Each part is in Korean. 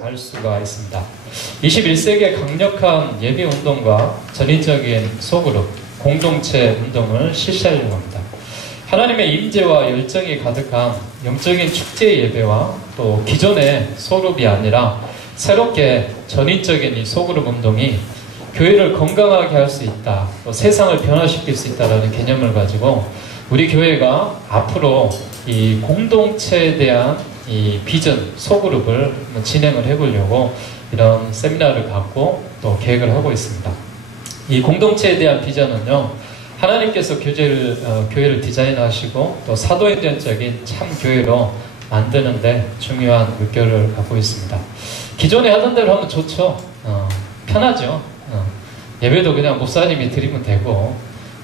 알 수가 있습니다. 21세기의 강력한 예배운동과 전인적인 소그룹, 공동체 운동을 실시하려고 합니다. 하나님의 임재와 열정이 가득한 영적인 축제 예배와 또 기존의 소그룹이 아니라 새롭게 전인적인 이 소그룹 운동이 교회를 건강하게 할 수 있다, 또 세상을 변화시킬 수 있다는 개념을 가지고 우리 교회가 앞으로 이 공동체에 대한 이 비전, 소그룹을 진행을 해보려고 이런 세미나를 갖고 또 계획을 하고 있습니다. 이 공동체에 대한 비전은요, 하나님께서 교회를 디자인하시고 또 사도행전적인 참 교회로 만드는데 중요한 물결을 갖고 있습니다. 기존에 하던 대로 하면 좋죠. 편하죠. 예배도 그냥 목사님이 드리면 되고,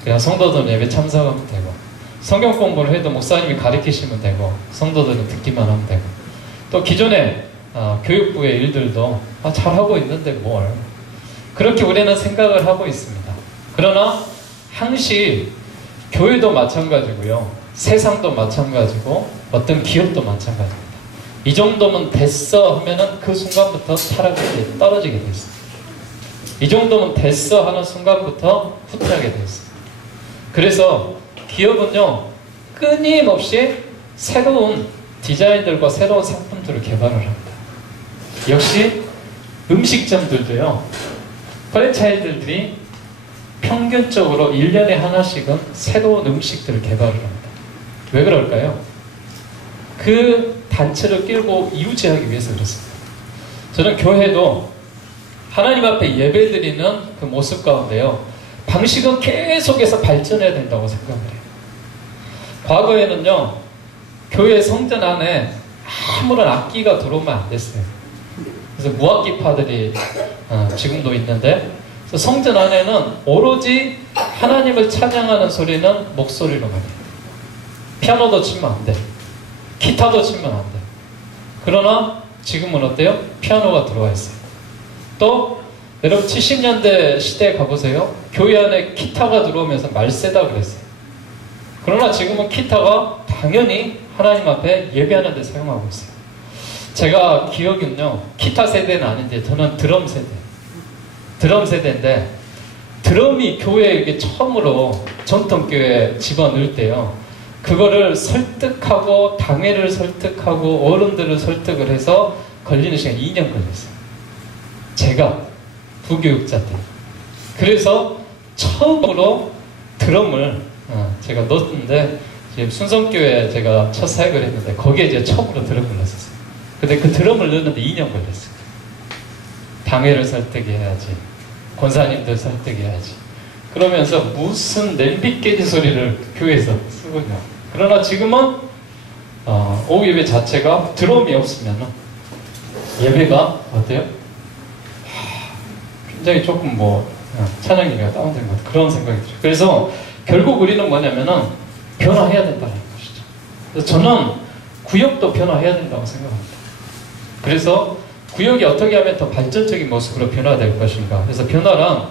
그냥 성도들은 예배 참석하면 되고, 성경 공부를 해도 목사님이 가르치시면 되고, 성도들은 듣기만 하면 되고, 또 기존에 교육부의 일들도 잘하고 있는데 뭘, 그렇게 우리는 생각을 하고 있습니다. 그러나 항시 교회도 마찬가지고요, 세상도 마찬가지고, 어떤 기업도 마찬가지입니다. 이 정도면 됐어 하면은 그 순간부터 타락이 떨어지게 돼 있습니다. 이 정도면 됐어 하는 순간부터 후퇴하게 돼 있습니다. 그래서 기업은요, 끊임없이 새로운 디자인들과 새로운 상품들을 개발을 합니다. 역시 음식점들도요, 프랜차이즈들이 평균적으로 1년에 하나씩은 새로운 음식들을 개발을 합니다. 왜 그럴까요? 그 단체를 끌고 유지하기 위해서 그렇습니다. 저는 교회도 하나님 앞에 예배드리는 그 모습 가운데요, 방식은 계속해서 발전해야 된다고 생각을 해요. 과거에는요, 교회 성전 안에 아무런 악기가 들어오면 안 됐어요. 그래서 무악기파들이 지금도 있는데, 그래서 성전 안에는 오로지 하나님을 찬양하는 소리는 목소리로만 해요. 피아노도 치면 안 돼. 기타도 치면 안 돼. 그러나 지금은 어때요? 피아노가 들어와 있어요. 또 여러분 70년대 시대에 가보세요. 교회 안에 기타가 들어오면서 말세다 그랬어요. 그러나 지금은 기타가 당연히 하나님 앞에 예배하는 데 사용하고 있어요. 제가 기억은요, 기타 세대는 아닌데 저는 드럼 세대. 드럼 세대인데, 드럼이 교회에 처음으로 전통교회에 집어넣을 때요, 그거를 설득하고 당회를 설득하고 어른들을 설득을 해서 걸리는 시간이 2년 걸렸어요. 제가 부교육자 때. 그래서 처음으로 드럼을 제가 넣었는데, 순성교회에 제가 첫 사역을 했는데 거기에 이제 처음으로 드럼을 넣었어요. 근데 그 드럼을 넣었는데 2년 걸렸어요. 당회를 설득해야지, 권사님들 설득해야지, 그러면서 무슨 냄비 깨지 소리를 교회에서 쓰거든요. 그러나 지금은 오후 예배 자체가 드럼이 없으면 예배가 어때요? 굉장히 조금 찬양기가 다운된 것 같아요. 그런 생각이 들어요. 그래서 결국 우리는 뭐냐면은 변화해야 된다는 것이죠. 그래서 저는 구역도 변화해야 된다고 생각합니다. 그래서 구역이 어떻게 하면 더 발전적인 모습으로 변화될 것인가. 그래서 변화란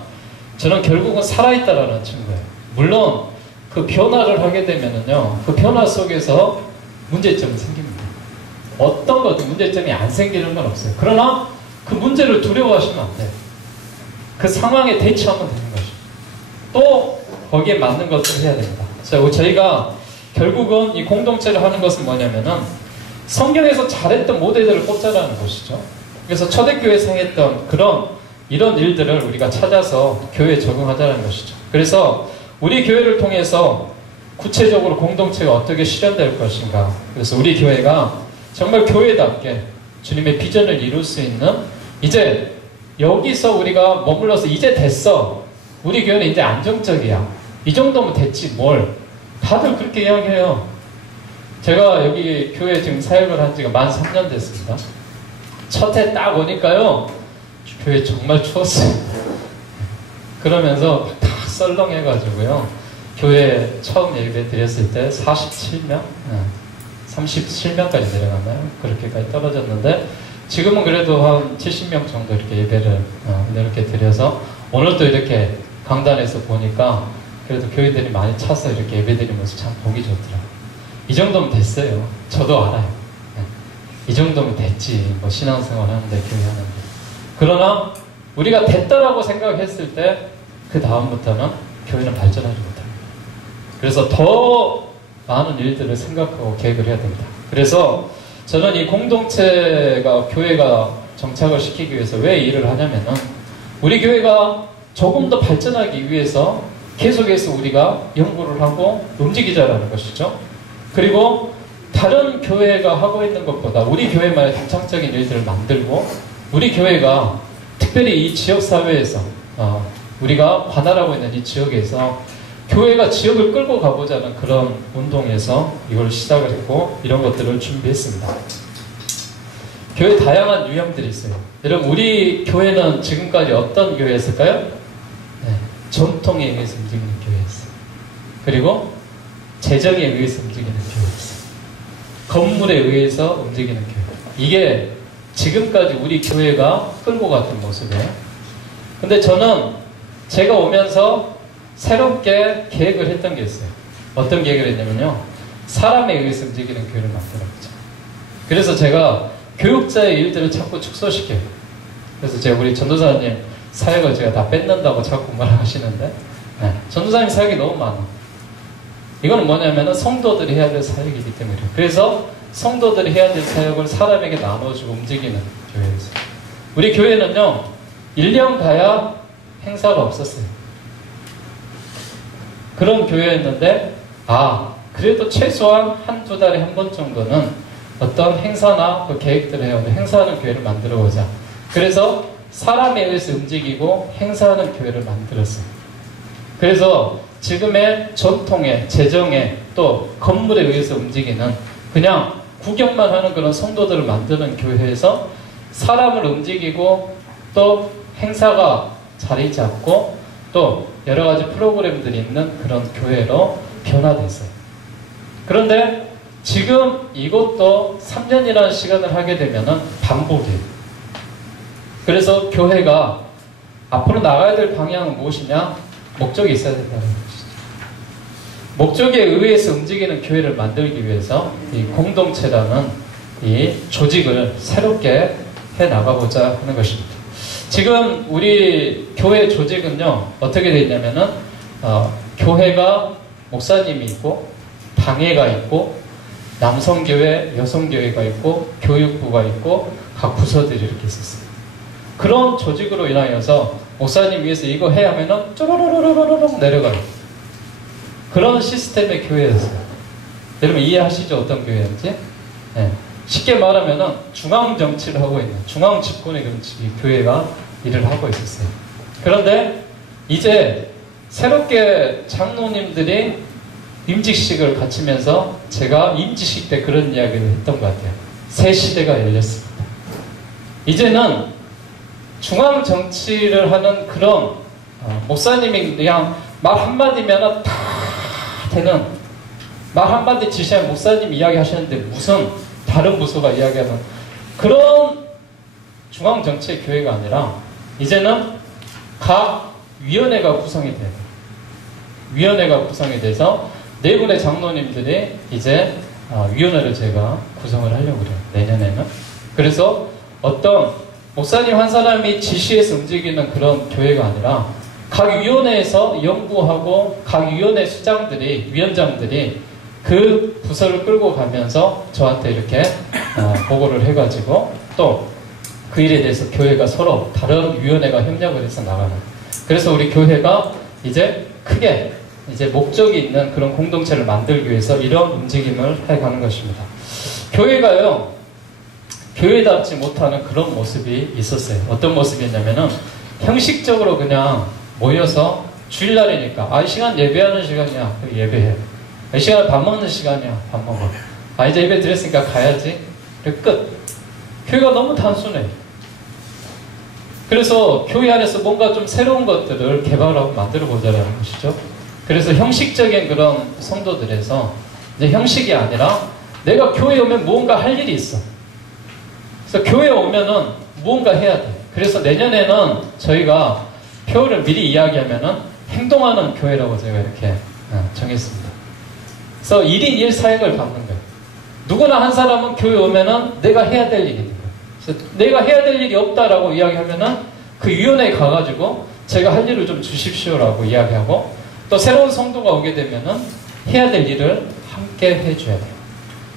저는 결국은 살아있다라는 증거예요. 물론 그 변화를 하게 되면은요, 그 변화 속에서 문제점이 생깁니다. 어떤 것도 문제점이 안 생기는 건 없어요. 그러나 그 문제를 두려워하시면 안 돼요. 그 상황에 대처하면 되는 것이죠. 또 거기에 맞는 것들을 해야 됩니다. 자, 저희가 결국은 이 공동체를 하는 것은 뭐냐면은 성경에서 잘했던 모델들을 꼽자라는 것이죠. 그래서 초대교회에서 행했던 이런 일들을 우리가 찾아서 교회에 적용하자는 것이죠. 그래서 우리 교회를 통해서 구체적으로 공동체가 어떻게 실현될 것인가. 그래서 우리 교회가 정말 교회답게 주님의 비전을 이룰 수 있는, 이제 여기서 우리가 머물러서 이제 됐어, 우리 교회는 이제 안정적이야, 이 정도면 됐지 뭘, 다들 그렇게 이야기해요. 제가 여기 교회 지금 사역을 한 지가 만 3년 됐습니다. 첫 해 딱 오니까요, 교회 정말 추웠어요. 그러면서 다 썰렁해가지고요, 교회 처음 예배 드렸을 때 47명? 37명까지 내려갔나요? 그렇게까지 떨어졌는데, 지금은 그래도 한 70명 정도 이렇게 예배를 이렇게 드려서, 오늘도 이렇게 강단에서 보니까 그래도 교회들이 많이 차서 이렇게 예배 드리면서 참 보기 좋더라고요. 이 정도면 됐어요. 저도 알아요. 이 정도면 됐지. 뭐 신앙생활 하는데 교회 하는데. 그러나 우리가 됐다라고 생각했을 때 그 다음부터는 교회는 발전하지 못합니다. 그래서 더 많은 일들을 생각하고 계획을 해야 됩니다. 그래서 저는 이 공동체가 교회가 정착을 시키기 위해서 왜 일을 하냐면은 우리 교회가 조금 더 발전하기 위해서 계속해서 우리가 연구를 하고 움직이자라는 것이죠. 그리고 다른 교회가 하고 있는 것보다 우리 교회만의 동창적인 일들을 만들고 우리 교회가 특별히 이 지역사회에서 우리가 관할하고 있는 이 지역에서 교회가 지역을 끌고 가보자는 그런 운동에서 이걸 시작을 했고 이런 것들을 준비했습니다. 교회 다양한 유형들이 있어요. 여러분 우리 교회는 지금까지 어떤 교회였을까요? 네, 전통에 의해서 움직이는 교회였어요. 그리고 재정에 의해서 움직이는 교회였어요. 건물에 의해서 움직이는 교회. 이게 지금까지 우리 교회가 끌고 갔던 모습이에요. 근데 저는 제가 오면서 새롭게 계획을 했던 게 있어요. 어떤 계획을 했냐면요. 사람에 의해서 움직이는 교회를 만들어보자. 그래서 제가 교육자의 일들을 자꾸 축소시켜요. 그래서 제가 우리 전도사님 사역을 제가 다 뺏는다고 자꾸 말하시는데 전도사님 사역이 너무 많아. 이거는 뭐냐면은 성도들이 해야 될 사역이기 때문에 그래요. 그래서 성도들이 해야 될 사역을 사람에게 나눠주고 움직이는 교회에서 우리 교회는요 1년 가야 행사가 없었어요. 그런 교회였는데 그래도 최소한 한두 달에 한 번 정도는 어떤 행사나 그 계획들을 해야 돼. 행사하는 교회를 만들어보자. 그래서 사람에 의해서 움직이고 행사하는 교회를 만들었어요. 그래서 지금의 전통에, 재정에, 또 건물에 의해서 움직이는 그냥 구경만 하는 그런 성도들을 만드는 교회에서 사람을 움직이고 또 행사가 자리 잡고 또 여러 가지 프로그램들이 있는 그런 교회로 변화됐어요. 그런데 지금 이것도 3년이라는 시간을 하게 되면은 반복이에요. 그래서 교회가 앞으로 나가야 될 방향은 무엇이냐? 목적이 있어야 된다는 것이죠. 목적에 의해서 움직이는 교회를 만들기 위해서 이 공동체라는 이 조직을 새롭게 해 나가보자 하는 것입니다. 지금 우리 교회 조직은요 어떻게 되어 있냐면은 교회가 목사님이 있고 당회가 있고 남성교회, 여성교회가 있고 교육부가 있고 각 부서들이 이렇게 있었어요. 그런 조직으로 인하여서 목사님 위해서 이거 해야 하면은 쪼로로로로로록 내려가요. 그런 시스템의 교회였어요. 여러분 이해하시죠? 어떤 교회인지? 네. 쉽게 말하면은 중앙 정치를 하고 있는 중앙 집권의 교회가 일을 하고 있었어요. 그런데 이제 새롭게 장로님들이 임직식을 갖추면서 제가 임직식 때 그런 이야기를 했던 것 같아요. 새 시대가 열렸습니다. 이제는 중앙 정치를 하는 그런 목사님이 그냥 말 한마디면 다 되는 말 한마디 지시하면 목사님 이야기 하시는데 무슨 다른 부서가 이야기하는 그런 중앙 정치의 교회가 아니라 이제는 각 위원회가 구성이 돼요. 위원회가 구성이 돼서 네 분의 장로님들이 이제 위원회를 제가 구성을 하려고 그래요. 내년에는. 그래서 어떤 목사님 한 사람이 지시해서 움직이는 그런 교회가 아니라 각 위원회에서 연구하고 각 위원회 수장들이 위원장들이 그 부서를 끌고 가면서 저한테 이렇게 보고를 해가지고 또 그 일에 대해서 교회가 서로 다른 위원회가 협력을 해서 나가는. 그래서 우리 교회가 이제 크게 이제 목적이 있는 그런 공동체를 만들기 위해서 이런 움직임을 해가는 것입니다. 교회가요, 교회답지 못하는 그런 모습이 있었어요. 어떤 모습이었냐면은 형식적으로 그냥 모여서 주일날이니까 이 시간 예배하는 시간이야. 예배해. 이 시간에 밥 먹는 시간이야. 밥 먹어. 이제 예배 드렸으니까 가야지. 그리고 끝. 교회가 너무 단순해. 그래서 교회 안에서 뭔가 좀 새로운 것들을 개발하고 만들어 보자라는 것이죠. 그래서 형식적인 그런 성도들에서 이제 형식이 아니라 내가 교회에 오면 무언가 할 일이 있어. 그래서 교회에 오면은 무언가 해야 돼. 그래서 내년에는 저희가 표를 미리 이야기하면은 행동하는 교회라고 제가 이렇게 정했습니다. 그래서 1인 1사역을 받는 거예요. 누구나 한 사람은 교회 오면은 내가 해야 될 일이 있는 거예요. 그래서 내가 해야 될 일이 없다라고 이야기하면은 그 위원회에 가가지고 제가 할 일을 좀 주십시오라고 이야기하고, 또 새로운 성도가 오게 되면은 해야 될 일을 함께 해줘야 돼요.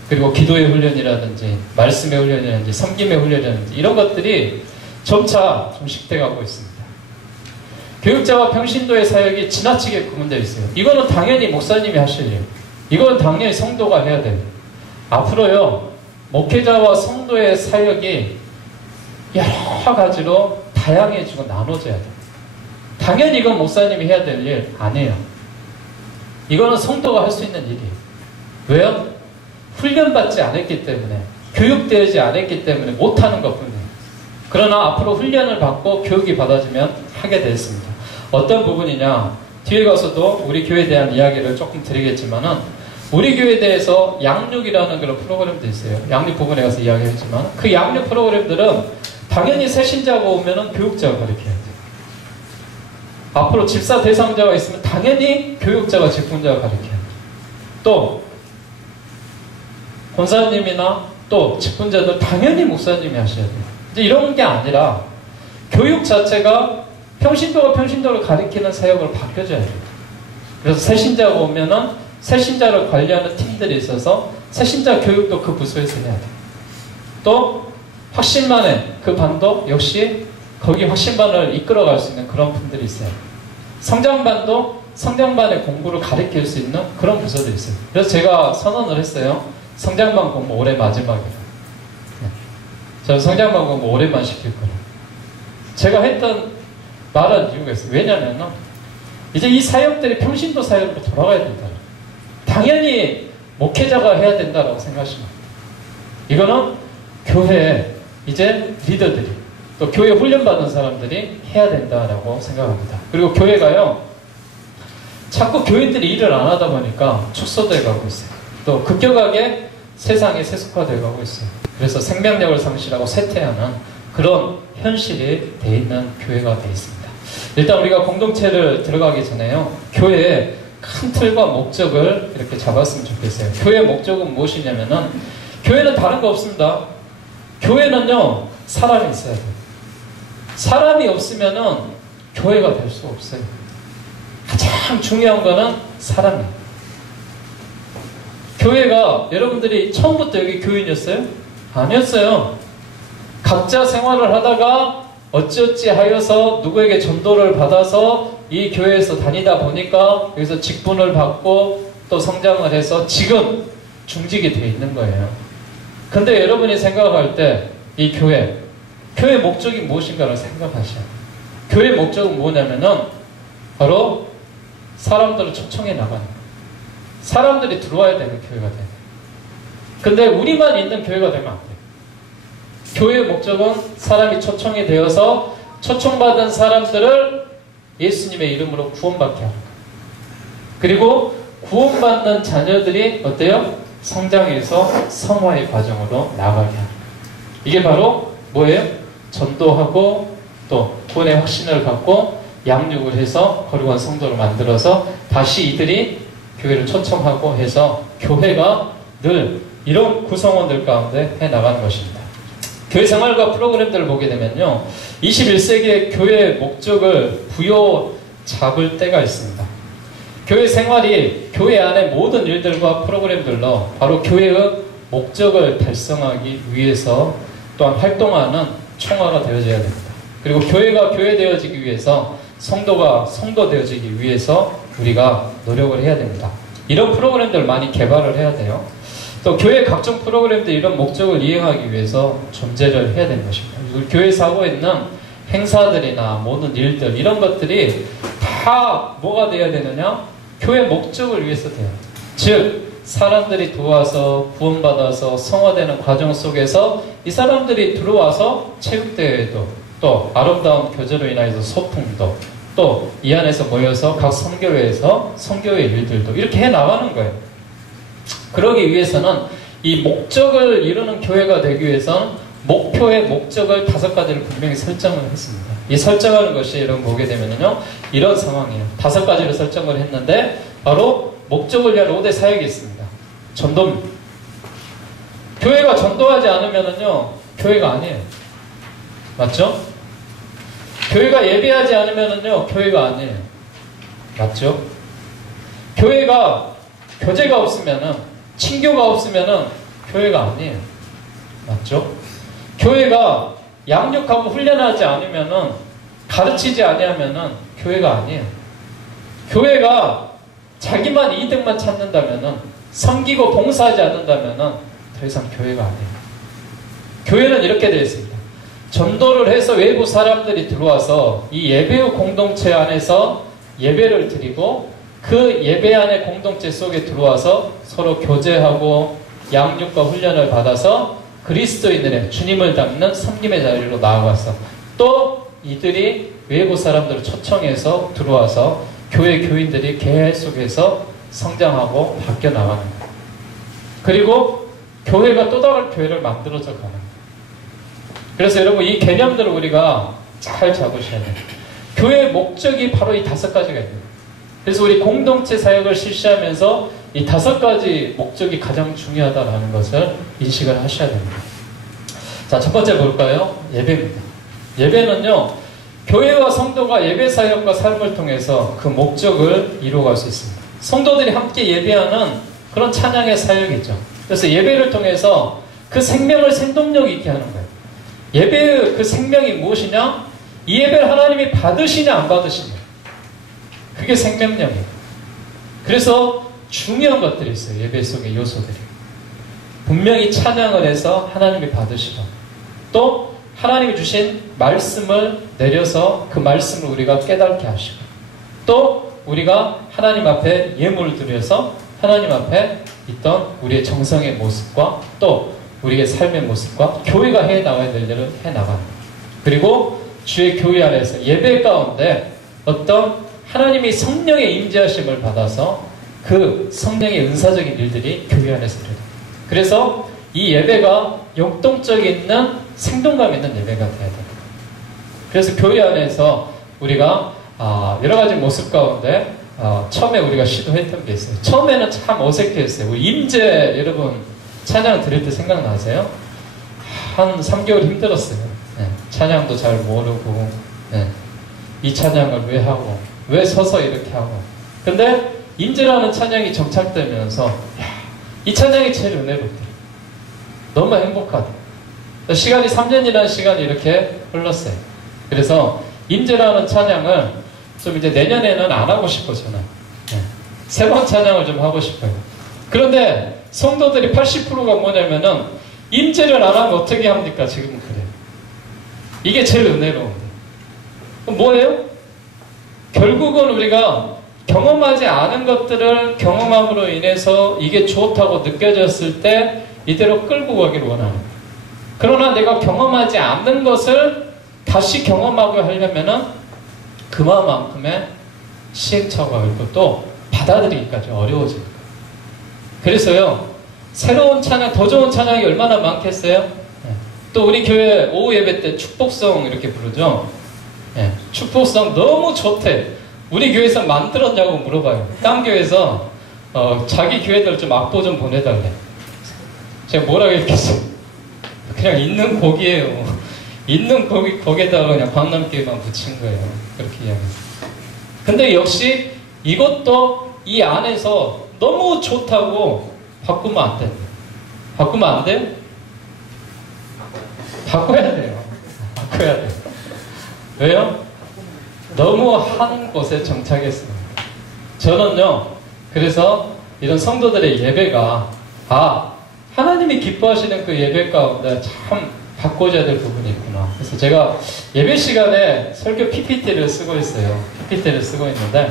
그리고 기도의 훈련이라든지 말씀의 훈련이라든지 섬김의 훈련이라든지 이런 것들이 점차 좀 식돼가고 있습니다. 교육자와 평신도의 사역이 지나치게 구분되어 있어요. 이거는 당연히 목사님이 하실 일, 이건 당연히 성도가 해야 돼요. 앞으로요, 목회자와 성도의 사역이 여러 가지로 다양해지고 나눠져야 돼요. 당연히 이건 목사님이 해야 될 일 아니에요. 이거는 성도가 할 수 있는 일이에요. 왜요? 훈련받지 않았기 때문에, 교육되지 않았기 때문에 못하는 것뿐이에요. 그러나 앞으로 훈련을 받고 교육이 받아지면 하게 되었습니다. 어떤 부분이냐, 뒤에 가서도 우리 교회에 대한 이야기를 조금 드리겠지만은, 우리 교회에 대해서 양육이라는 그런 프로그램도 있어요. 양육 부분에 가서 이야기했지만, 그 양육 프로그램들은 당연히 새신자가 오면은 교육자가 가르쳐야 돼요. 앞으로 집사 대상자가 있으면 당연히 교육자가 직분자가 가르쳐야 돼요. 또 권사님이나 또 직분자들 당연히 목사님이 하셔야 돼요. 이제 이런 게 아니라 교육 자체가 평신도가 평신도를 가리키는 사역으로 바뀌어져야 돼요. 그래서 새신자가 오면은 새신자를 관리하는 팀들이 있어서 새신자 교육도 그 부서에서 해야 돼요. 또 확신반에 그 반도 역시 거기 확신반을 이끌어갈 수 있는 그런 분들이 있어요. 성장반도 성장반의 공부를 가르칠 수 있는 그런 부서도 있어요. 그래서 제가 선언을 했어요. 성장반 공부 올해 마지막이에요. 저는 성장반 공부 올해만 시킬 거예요. 제가 했던 말은 이유가 있어요. 왜냐면은 이제 이 사역들이 평신도 사역으로 돌아가야 된다. 당연히 목회자가 해야 된다라고 생각하시면 이거는 교회 이제 리더들이 또 교회 훈련받은 사람들이 해야 된다라고 생각합니다. 그리고 교회가요, 자꾸 교인들이 일을 안 하다 보니까 축소돼 가고 있어요. 또 급격하게 세상에 세속화되어 가고 있어요. 그래서 생명력을 상실하고 쇠퇴하는 그런 현실이 돼 있는 교회가 돼 있습니다. 일단 우리가 공동체를 들어가기 전에요, 교회의 큰 틀과 목적을 이렇게 잡았으면 좋겠어요. 교회의 목적은 무엇이냐면은, 교회는 다른 거 없습니다. 교회는요, 사람이 있어야 돼요. 사람이 없으면은 교회가 될 수 없어요. 가장 중요한 거는 사람이에요. 교회가 여러분들이 처음부터 여기 교인이었어요? 아니었어요. 각자 생활을 하다가 어찌어찌 하여서 누구에게 전도를 받아서 이 교회에서 다니다 보니까 여기서 직분을 받고 또 성장을 해서 지금 중직이 돼 있는 거예요. 근데 여러분이 생각할 때 이 교회 목적이 무엇인가를 생각하셔야 돼요. 교회 목적은 뭐냐면은 바로 사람들을 초청해 나가는 거예요. 사람들이 들어와야 되는 교회가 돼요. 근데 우리만 있는 교회가 되면 안 돼요. 교회의 목적은 사람이 초청이 되어서 초청받은 사람들을 예수님의 이름으로 구원받게 하는 거예요. 그리고 구원받는 자녀들이 어때요? 성장해서 성화의 과정으로 나가게 하는 거예요. 이게 바로 뭐예요? 전도하고 또 구원의 확신을 갖고 양육을 해서 거룩한 성도를 만들어서 다시 이들이 교회를 초청하고 해서 교회가 늘 이런 구성원들 가운데 해나가는 것입니다. 교회 생활과 프로그램들을 보게 되면요, 21세기의 교회의 목적을 부여잡을 때가 있습니다. 교회 생활이 교회 안의 모든 일들과 프로그램들로 바로 교회의 목적을 달성하기 위해서 또한 활동하는 총화가 되어져야 됩니다. 그리고 교회가 교회되어지기 위해서 성도가 성도되어지기 위해서 우리가 노력을 해야 됩니다. 이런 프로그램들을 많이 개발을 해야 돼요. 또 교회 각종 프로그램들 이런 목적을 이행하기 위해서 존재를 해야 되는 것입니다. 교회에서 하고 있는 행사들이나 모든 일들 이런 것들이 다 뭐가 되어야 되느냐? 교회 목적을 위해서 돼요. 즉 사람들이 도와서 구원받아서 성화되는 과정 속에서 이 사람들이 들어와서 체육대회도 또 아름다운 교제로 인하여서 소풍도 또 이 안에서 모여서 각 선교회에서 선교회 일들도 이렇게 해나가는 거예요. 그러기 위해서는 이 목적을 이루는 교회가 되기 위해서는 목표의 목적을 5가지를 분명히 설정을 했습니다. 이 설정하는 것이 여러분 보게 되면요, 이런 상황이에요. 5가지를 설정을 했는데 바로 목적을 위한 5대 사역이 있습니다. 전도입니다. 교회가 전도하지 않으면은요, 교회가 아니에요. 맞죠? 교회가 예배하지 않으면은요, 교회가 아니에요. 맞죠? 교회가 교제가 없으면은, 친교가 없으면은 교회가 아니에요. 맞죠? 교회가 양육하고 훈련하지 않으면은, 가르치지 아니하면은 교회가 아니에요. 교회가 자기만 이득만 찾는다면은, 섬기고 봉사하지 않는다면은 더 이상 교회가 아니에요. 교회는 이렇게 되어 있습니다. 전도를 해서 외부 사람들이 들어와서 이 예배의 공동체 안에서 예배를 드리고 그 예배 안의 공동체 속에 들어와서 서로 교제하고 양육과 훈련을 받아서 그리스도인들의 주님을 닮는 섬김의 자리로 나아가서 또 이들이 외부 사람들을 초청해서 들어와서 교회 교인들이 계속해서 성장하고 바뀌어 나가는 거예요. 그리고 교회가 또 다른 교회를 만들어져 가는 거예요. 그래서 여러분 이 개념들을 우리가 잘 잡으셔야 돼요. 교회의 목적이 바로 이 5가지가 있어요. 그래서 우리 공동체 사역을 실시하면서 이 5가지 목적이 가장 중요하다는 것을 인식을 하셔야 됩니다. 자, 첫 번째 볼까요? 예배입니다. 예배는요, 교회와 성도가 예배 사역과 삶을 통해서 그 목적을 이루어갈 수 있습니다. 성도들이 함께 예배하는 그런 찬양의 사역이죠. 그래서 예배를 통해서 그 생명을 생동력 있게 하는 거예요. 예배의 그 생명이 무엇이냐? 이 예배를 하나님이 받으시냐 안 받으시냐, 그게 생명력이에요. 그래서 중요한 것들이 있어요. 예배 속의 요소들이. 분명히 찬양을 해서 하나님이 받으시고, 또 하나님이 주신 말씀을 내려서 그 말씀을 우리가 깨닫게 하시고, 또 우리가 하나님 앞에 예물을 드려서 하나님 앞에 있던 우리의 정성의 모습과 또 우리의 삶의 모습과 교회가 해나가야 될 일을 해나가는 거예요. 그리고 주의 교회 안에서 예배 가운데 어떤 하나님이 성령의 임재하심을 받아서 그 성령의 은사적인 일들이 교회 안에서 일어나요. 그래서 이 예배가 역동적 있는 생동감 있는 예배가 되어야 됩니다. 그래서 교회 안에서 우리가 여러 가지 모습 가운데 처음에 우리가 시도했던 게 있어요. 처음에는 참 어색했어요. 우리 임재 여러분 찬양 드릴 때 생각나세요? 한 3개월 힘들었어요. 네. 찬양도 잘 모르고, 네. 이 찬양을 왜 하고, 왜 서서 이렇게 하고. 근데 임재라는 찬양이 정착되면서 이 찬양이 제일 은혜롭더라고요. 너무 행복하다. 시간이 3년이라는 시간이 이렇게 흘렀어요. 그래서 임재라는 찬양을 좀 이제 내년에는 안 하고 싶어 저는. 네. 3번 찬양을 좀 하고 싶어요. 그런데 성도들이 80%가 뭐냐면은 임재를 안 하면 어떻게 합니까? 지금은 그래요. 이게 제일 은혜로운데. 그럼 뭐예요? 결국은 우리가 경험하지 않은 것들을 경험함으로 인해서 이게 좋다고 느껴졌을 때 이대로 끌고 가기를 원하는 거예요. 그러나 내가 경험하지 않는 것을 다시 경험하고 하려면은 그만큼의 시행착오가 있고 또 받아들이기까지 어려워집니다. 그래서요, 새로운 찬양, 더 좋은 찬양이 얼마나 많겠어요? 네. 또 우리 교회 오후 예배 때 축복성 이렇게 부르죠. 네. 축복성 너무 좋대. 우리 교회에서 만들었냐고 물어봐요. 딴 교회에서 자기 교회들 좀 악보 좀 보내달래. 제가 뭐라고 했겠어요? 그냥 있는 곡이에요. 있는 곡에다가 그냥 관람교회만 붙인 거예요. 그렇게 이야기했어요. 근데 역시 이것도 이 안에서 너무 좋다고 바꾸면 안 돼요. 바꾸면 안 돼요? 바꿔야 돼요. 바꿔야 돼요. 왜요? 너무 한 곳에 정착했습니다. 저는요, 그래서 이런 성도들의 예배가 하나님이 기뻐하시는 그 예배 가운데 참 바꿔줘야 될 부분이 있구나. 그래서 제가 예배 시간에 설교 PPT를 쓰고 있어요. PPT를 쓰고 있는데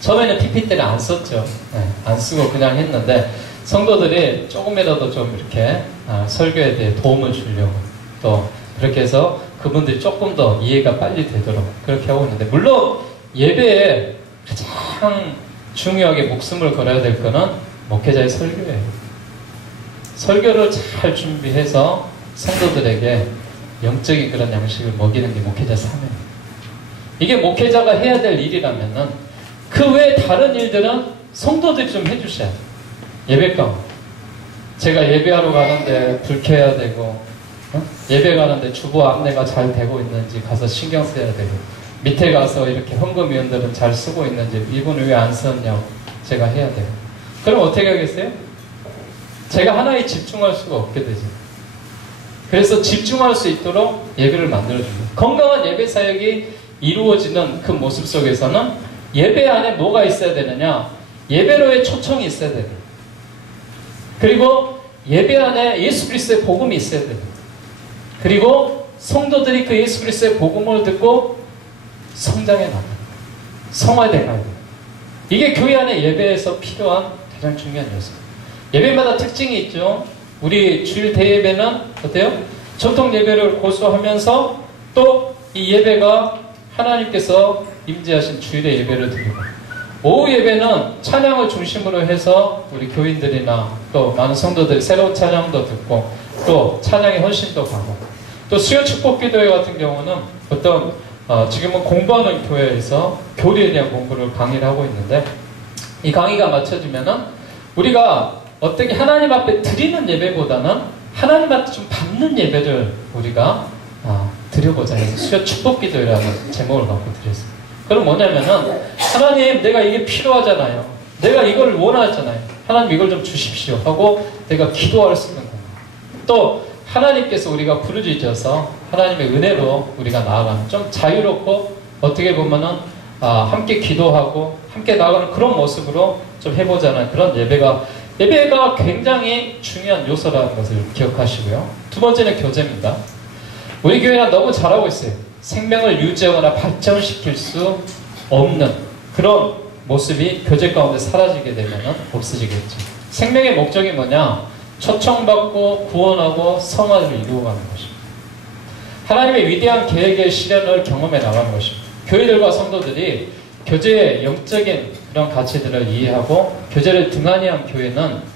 처음에는 PPT를 안 썼죠. 네, 안 쓰고 그냥 했는데 성도들이 조금이라도 좀 이렇게 설교에 대해 도움을 주려고 또 그렇게 해서 그분들이 조금 더 이해가 빨리 되도록 그렇게 하고 있는데, 물론 예배에 가장 중요하게 목숨을 걸어야 될 거는 목회자의 설교예요. 설교를 잘 준비해서 성도들에게 영적인 그런 양식을 먹이는 게 목회자 사명이에요. 이게 목회자가 해야 될 일이라면은 그 외에 다른 일들은 성도들이 좀 해주셔야 돼요. 예배 가운데. 제가 예배하러 가는데 불 켜야 되고, 예배 가는데 주보 안내가 잘 되고 있는지 가서 신경 써야 되고, 밑에 가서 이렇게 헌금위원들은 잘 쓰고 있는지, 이분은 왜 안 썼냐고 제가 해야 돼요. 그럼 어떻게 하겠어요? 제가 하나에 집중할 수가 없게 되죠. 그래서 집중할 수 있도록 예배를 만들어줍니다. 건강한 예배 사역이 이루어지는 그 모습 속에서는 예배 안에 뭐가 있어야 되느냐? 예배로의 초청이 있어야 돼요. 그리고 예배 안에 예수 그리스도의 복음이 있어야 돼요. 그리고 성도들이 그 예수 그리스도의 복음을 듣고 성장해 나가요. 성화돼 가요. 이게 교회 안에 예배에서 필요한 가장 중요한 요소예요. 예배마다 특징이 있죠. 우리 주일 대예배는 어때요? 전통 예배를 고수하면서 또 이 예배가 하나님께서 임재하신 주일의 예배를 드리고, 오후 예배는 찬양을 중심으로 해서 우리 교인들이나 또 많은 성도들이 새로운 찬양도 듣고 또 찬양의 헌신도 가고, 또 수요 축복 기도회 같은 경우는 어떤 지금은 공부하는 교회에서 교리에 대한 공부를 강의를 하고 있는데, 이 강의가 마쳐지면은 우리가 어떻게 하나님 앞에 드리는 예배보다는 하나님 앞에 좀 받는 예배를 우리가 드려보자 해서 수요 축복 기도회라는 제목을 갖고 드렸습니다. 그럼 뭐냐면은, 하나님 내가 이게 필요하잖아요. 내가 이걸 원하잖아요. 하나님 이걸 좀 주십시오 하고 내가 기도할 수 있는 공간. 또 하나님께서 우리가 부르짖어서 하나님의 은혜로 우리가 나아가는, 좀 자유롭고 어떻게 보면은 함께 기도하고 함께 나아가는 그런 모습으로 좀 해보자는 그런 예배가 굉장히 중요한 요소라는 것을 기억하시고요. 두 번째는 교제입니다. 우리 교회가 너무 잘하고 있어요. 생명을 유지하거나 발전시킬 수 없는 그런 모습이 교제 가운데 사라지게 되면 없어지겠죠. 생명의 목적이 뭐냐? 초청받고 구원하고 성화를 이루어가는 것입니다. 하나님의 위대한 계획의 실현을 경험해 나가는 것입니다. 교회들과 성도들이 교제의 영적인 그런 가치들을 이해하고 교제를 등한히 한 교회는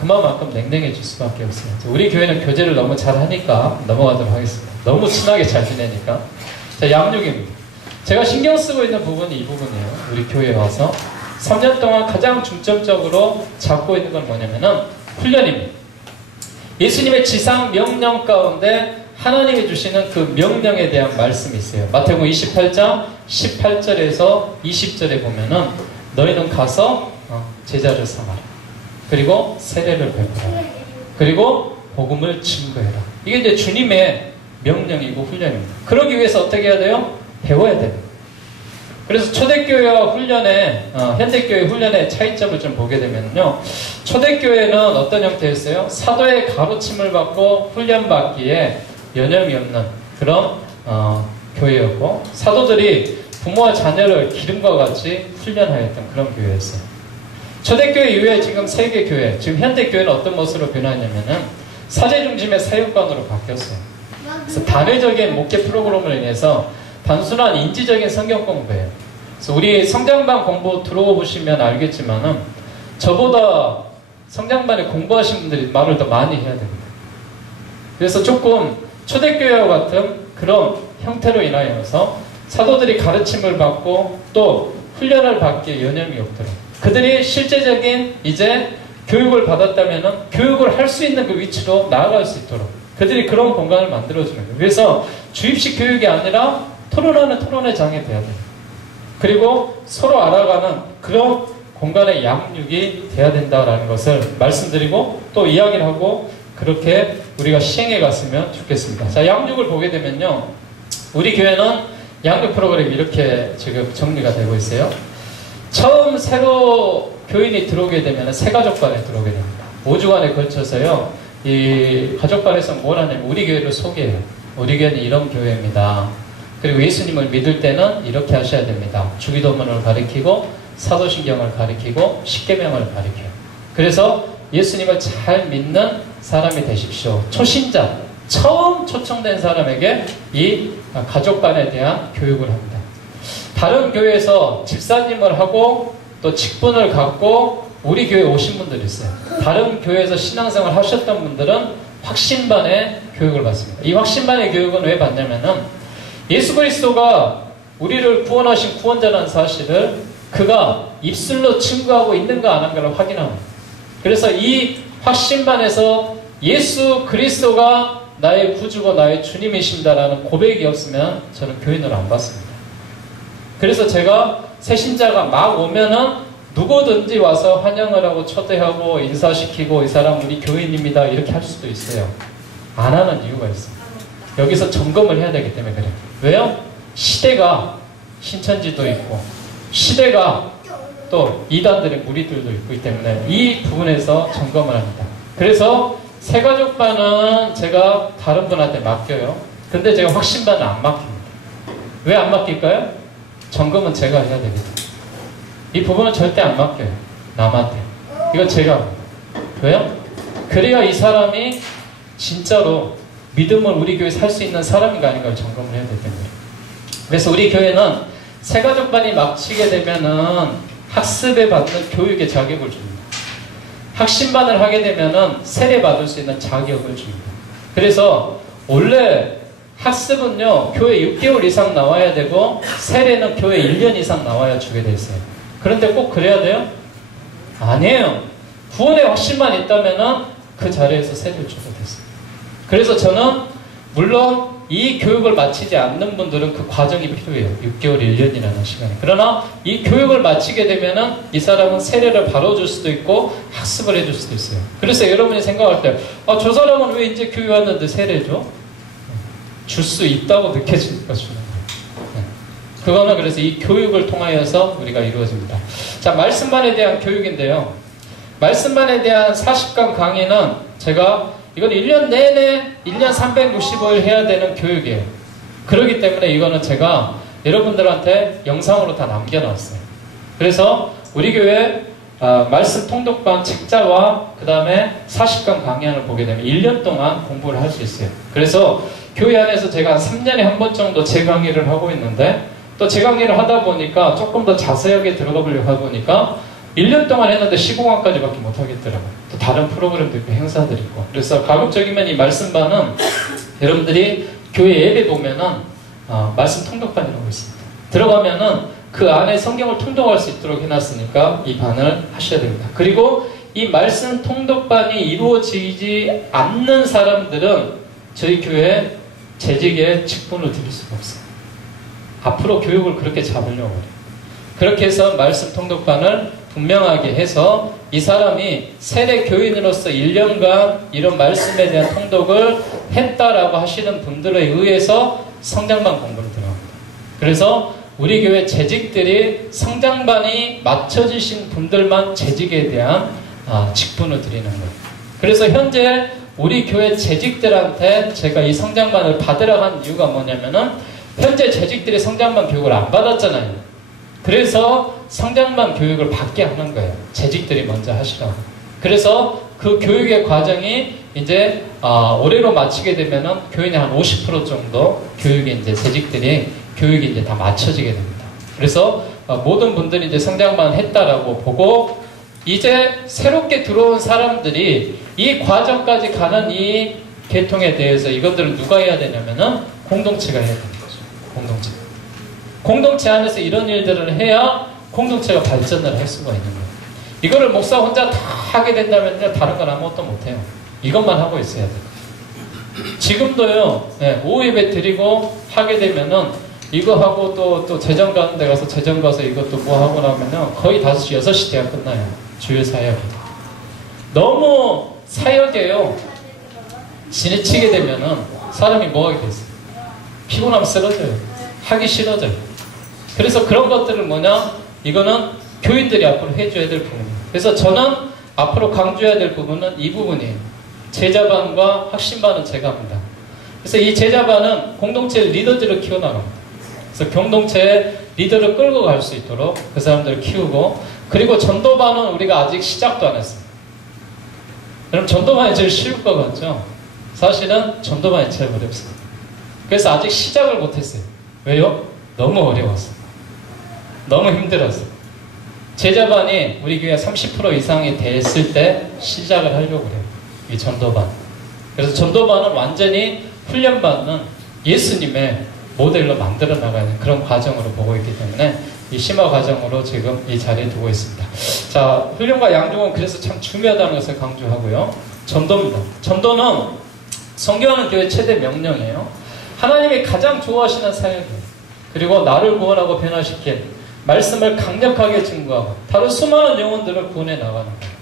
그만큼 냉랭해질 수밖에 없어요. 우리 교회는 교제를 너무 잘하니까 넘어가도록 하겠습니다. 너무 친하게 잘 지내니까. 자, 양육입니다. 제가 신경 쓰고 있는 부분이 이 부분이에요. 우리 교회에 와서 3년 동안 가장 중점적으로 잡고 있는 건 뭐냐면은 훈련입니다. 예수님의 지상 명령 가운데 하나님이 주시는 그 명령에 대한 말씀이 있어요. 마태복음 28장 18절에서 20절에 보면은 너희는 가서 제자를 삼아라. 그리고 세례를 베풀어라. 그리고 복음을 증거해라. 이게 이제 주님의 명령이고 훈련입니다. 그러기 위해서 어떻게 해야 돼요? 배워야 돼요. 그래서 초대교회와 현대교회 훈련의 차이점을 좀 보게 되면요. 초대교회는 어떤 형태였어요? 사도의 가르침을 받고 훈련받기에 여념이 없는 그런 교회였고, 사도들이 부모와 자녀를 기름과 같이 훈련하였던 그런 교회였어요. 초대교회 이후에 지금 세계교회, 지금 현대교회는 어떤 모습으로 변화했냐면은 사제 중심의 사역관으로 바뀌었어요. 그래서 단회적인 목회 프로그램을 인해서 단순한 인지적인 성경 공부예요. 그래서 우리 성장반 공부 들어보시면 알겠지만은 저보다 성장반에 공부하신 분들이 말을 더 많이 해야 됩니다. 그래서 조금 초대교회와 같은 그런 형태로 인하여서 사도들이 가르침을 받고 또 훈련을 받기에 여념이 없더라고요. 그들이 실제적인 이제 교육을 받았다면은 교육을 할 수 있는 그 위치로 나아갈 수 있도록 그들이 그런 공간을 만들어주는 거예요. 그래서 주입식 교육이 아니라 토론하는 토론의 장이 돼야 돼요. 그리고 서로 알아가는 그런 공간의 양육이 돼야 된다라는 것을 말씀드리고 또 이야기를 하고 그렇게 우리가 시행해 갔으면 좋겠습니다. 자, 양육을 보게 되면요. 우리 교회는 양육 프로그램이 이렇게 지금 정리가 되고 있어요. 처음 새로 교인이 들어오게 되면 새가족반에 들어오게 됩니다. 5주간에 걸쳐서요. 이 가족반에서 뭘 하냐면 우리 교회를 소개해요. 우리 교회는 이런 교회입니다. 그리고 예수님을 믿을 때는 이렇게 하셔야 됩니다. 주기도문을 가리키고 사도신경을 가리키고 십계명을 가리켜요. 그래서 예수님을 잘 믿는 사람이 되십시오. 초신자, 처음 초청된 사람에게 이 가족반에 대한 교육을 합니다. 다른 교회에서 집사님을 하고 또 직분을 갖고 우리 교회에 오신 분들이 있어요. 다른 교회에서 신앙생활 하셨던 분들은 확신반의 교육을 받습니다. 이 확신반의 교육은 왜 받냐면은 예수 그리스도가 우리를 구원하신 구원자라는 사실을 그가 입술로 증거하고 있는가 안 한가를 확인합니다. 그래서 이 확신반에서 예수 그리스도가 나의 구주고 나의 주님이십니다라는 고백이 없으면 저는 교인으로 안 받습니다. 그래서 제가 새신자가 막 오면은 누구든지 와서 환영을 하고 초대하고 인사시키고 이 사람 우리 교인입니다 이렇게 할 수도 있어요. 안 하는 이유가 있어요. 여기서 점검을 해야 되기 때문에 그래요. 왜요? 시대가 신천지도 있고 시대가 또 이단들의 무리들도 있기 때문에 이 부분에서 점검을 합니다. 그래서 새가족반은 제가 다른 분한테 맡겨요. 근데 제가 확신반은 안 맡깁니다. 왜 안 맡길까요? 점검은 제가 해야 되거든요. 이 부분은 절대 안 맡겨요. 남한테. 이건 제가 합니다. 왜요? 그래야 이 사람이 진짜로 믿음을 우리 교회에 살 수 있는 사람인가 아닌가를 점검을 해야 되기 때문에. 그래서 우리 교회는 새가족반이 마치게 되면은 학습에 받는 교육의 자격을 줍니다. 학신반을 하게 되면은 세례받을 수 있는 자격을 줍니다. 그래서 원래 학습은요 교회 6개월 이상 나와야 되고 세례는 교회 1년 이상 나와야 주게 돼 있어요. 그런데 꼭 그래야 돼요? 아니에요. 구원의 확신만 있다면은 그 자리에서 세례를 주게 됐어요. 그래서 저는 물론 이 교육을 마치지 않는 분들은 그 과정이 필요해요. 6개월, 1년이라는 시간이. 그러나 이 교육을 마치게 되면은 이 사람은 세례를 바로 줄 수도 있고 학습을 해줄 수도 있어요. 그래서 여러분이 생각할 때 저 사람은 왜 이제 교회 왔는데 세례 줘? 줄 수 있다고 느껴지니까 주는 거예요. 그거는 그래서 이 교육을 통하여서 우리가 이루어집니다. 자, 말씀반에 대한 교육인데요. 말씀반에 대한 40강 강의는 제가 이건 1년 내내 1년 365일 해야 되는 교육이에요. 그렇기 때문에 이거는 제가 여러분들한테 영상으로 다 남겨놨어요. 그래서 우리 교회 말씀 통독반 책자와 그 다음에 40강 강의안을 보게 되면 1년 동안 공부를 할 수 있어요. 그래서 교회 안에서 제가 3년에 한 번 정도 제 강의를 하고 있는데 또 제 강의를 하다 보니까 조금 더 자세하게 들어가 보려고 하다 보니까 1년 동안 했는데 15강까지밖에 못 하겠더라고요. 또 다른 프로그램도 있고 행사들이 있고. 그래서 가급적이면 이 말씀반은 여러분들이 교회 예배 보면은 말씀 통독반이라고 있습니다. 들어가면은 그 안에 성경을 통독할 수 있도록 해놨으니까 이 반을 하셔야 됩니다. 그리고 이 말씀 통독반이 이루어지지 않는 사람들은 저희 교회 재직에 직분을 드릴 수가 없어요. 앞으로 교육을 그렇게 잡으려고 해요. 그렇게 해서 말씀 통독반을 분명하게 해서 이 사람이 세례 교인으로서 1년간 이런 말씀에 대한 통독을 했다라고 하시는 분들에 의해서 성장반 공부를 들어갑니다. 그래서 우리 교회 재직들이 성장반이 맞춰지신 분들만 재직에 대한 직분을 드리는 거예요. 그래서 현재 우리 교회 재직들한테 제가 이 성장반을 받으라고 한 이유가 뭐냐면은 현재 재직들이 성장반 교육을 안 받았잖아요. 그래서 성장반 교육을 받게 하는 거예요. 재직들이 먼저 하시라고. 그래서 그 교육의 과정이 이제 올해로 마치게 되면은 교인의 한 50% 정도 교육이 이제 재직들이 교육이 이제 다 맞춰지게 됩니다. 그래서 모든 분들이 이제 성장반 했다라고 보고 이제 새롭게 들어온 사람들이 이 과정까지 가는 이 계통에 대해서 이것들을 누가 해야 되냐면은 공동체가 해야 되는 거죠. 공동체. 공동체 안에서 이런 일들을 해야 공동체가 발전을 할 수가 있는 거예요. 이거를 목사 혼자 다 하게 된다면요, 다른 건 아무것도 못해요. 이것만 하고 있어야 돼요. 지금도요, 오후 예배 드리고 하게 되면은 이거 하고 또 재정 가는 데 가서 재정 가서 이것도 뭐 하고 나면요, 거의 5시, 6시 돼야 끝나요. 주일 사역이. 너무 사역이에요. 지나치게 되면은 사람이 뭐 하게 됐어요? 피곤하면 쓰러져요. 하기 싫어져요. 그래서 그런 것들은 뭐냐? 이거는 교인들이 앞으로 해줘야 될 부분이에요. 그래서 저는 앞으로 강조해야 될 부분은 이 부분이에요. 제자반과 확신반은 제가 합니다. 그래서 이 제자반은 공동체 리더들을 키워나갑니다. 그래서 공동체의 리더를 끌고 갈 수 있도록 그 사람들을 키우고, 그리고 전도반은 우리가 아직 시작도 안 했습니다. 그럼 전도반이 제일 쉬울 것 같죠? 사실은 전도반이 제일 어렵습니다. 그래서 아직 시작을 못했어요. 왜요? 너무 어려웠어요. 너무 힘들었어요. 제자반이 우리 교회 30% 이상이 됐을 때 시작을 하려고 그래요. 이 전도반. 그래서 전도반은 완전히 훈련받는 예수님의 모델로 만들어 나가는 그런 과정으로 보고 있기 때문에 이 심화 과정으로 지금 이 자리에 두고 있습니다. 자, 훈련과 양육은 그래서 참 중요하다는 것을 강조하고요. 전도입니다. 전도는 성교하는 교회 최대 명령이에요. 하나님이 가장 좋아하시는 사역이에요. 그리고 나를 구원하고 변화시킨 말씀을 강력하게 증거하고 다른 수많은 영혼들을 구원해 나가는 거예요.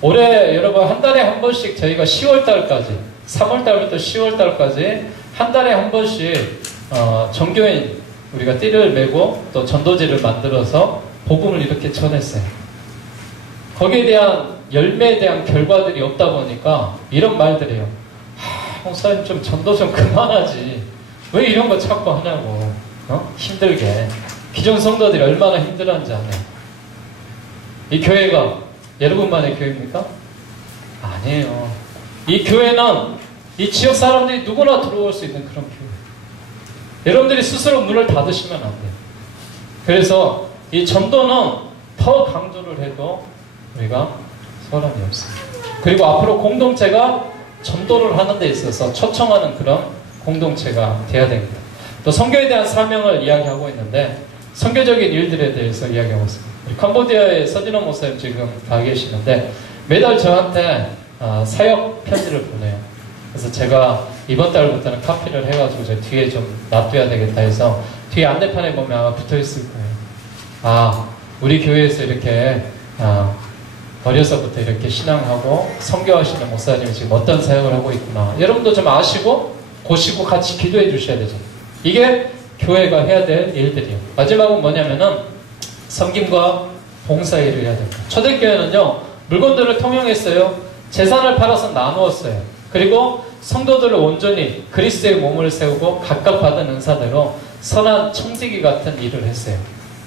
올해 여러분 한 달에 한 번씩 저희가 10월달까지 3월달부터 10월달까지 한 달에 한 번씩 전교인 우리가 띠를 메고 또 전도지를 만들어서 복음을 이렇게 전했어요. 거기에 대한 열매에 대한 결과들이 없다 보니까 이런 말들이에요. 목사님 좀 전도 좀 그만하지. 왜 이런 거 자꾸 하냐고. 힘들게. 기존 성도들이 얼마나 힘들었는지 아네요. 이 교회가 여러분만의 교회입니까? 아니에요. 이 교회는 이 지역 사람들이 누구나 들어올 수 있는 그런 교회. 여러분들이 스스로 문을 닫으시면 안 돼요. 그래서 이 전도는 더 강조를 해도 우리가 소란이 없습니다. 그리고 앞으로 공동체가 전도를 하는 데 있어서 초청하는 그런 공동체가 돼야 됩니다. 또 선교에 대한 사명을 이야기하고 있는데 선교적인 일들에 대해서 이야기하고 있습니다. 우리 캄보디아의 서진원 목사님 지금 가 계시는데 매달 저한테 사역 편지를 보내요. 그래서 제가 이번 달부터는 카피를 해가지고 저 뒤에 좀 놔둬야 되겠다 해서 뒤에 안내판에 보면 아마 붙어있을 거예요. 우리 교회에서 이렇게 어려서부터 이렇게 신앙하고 선교하시는 목사님이 지금 어떤 사역을 하고 있구나. 여러분도 좀 아시고 보시고 같이 기도해 주셔야 되죠. 이게 교회가 해야 될 일들이에요. 마지막은 뭐냐면은 섬김과 봉사일을 해야 됩니다. 초대교회는요 물건들을 통용했어요. 재산을 팔아서 나누었어요. 그리고 성도들을 온전히 그리스도의 몸을 세우고 각각 받은 은사대로 선한 청지기 같은 일을 했어요.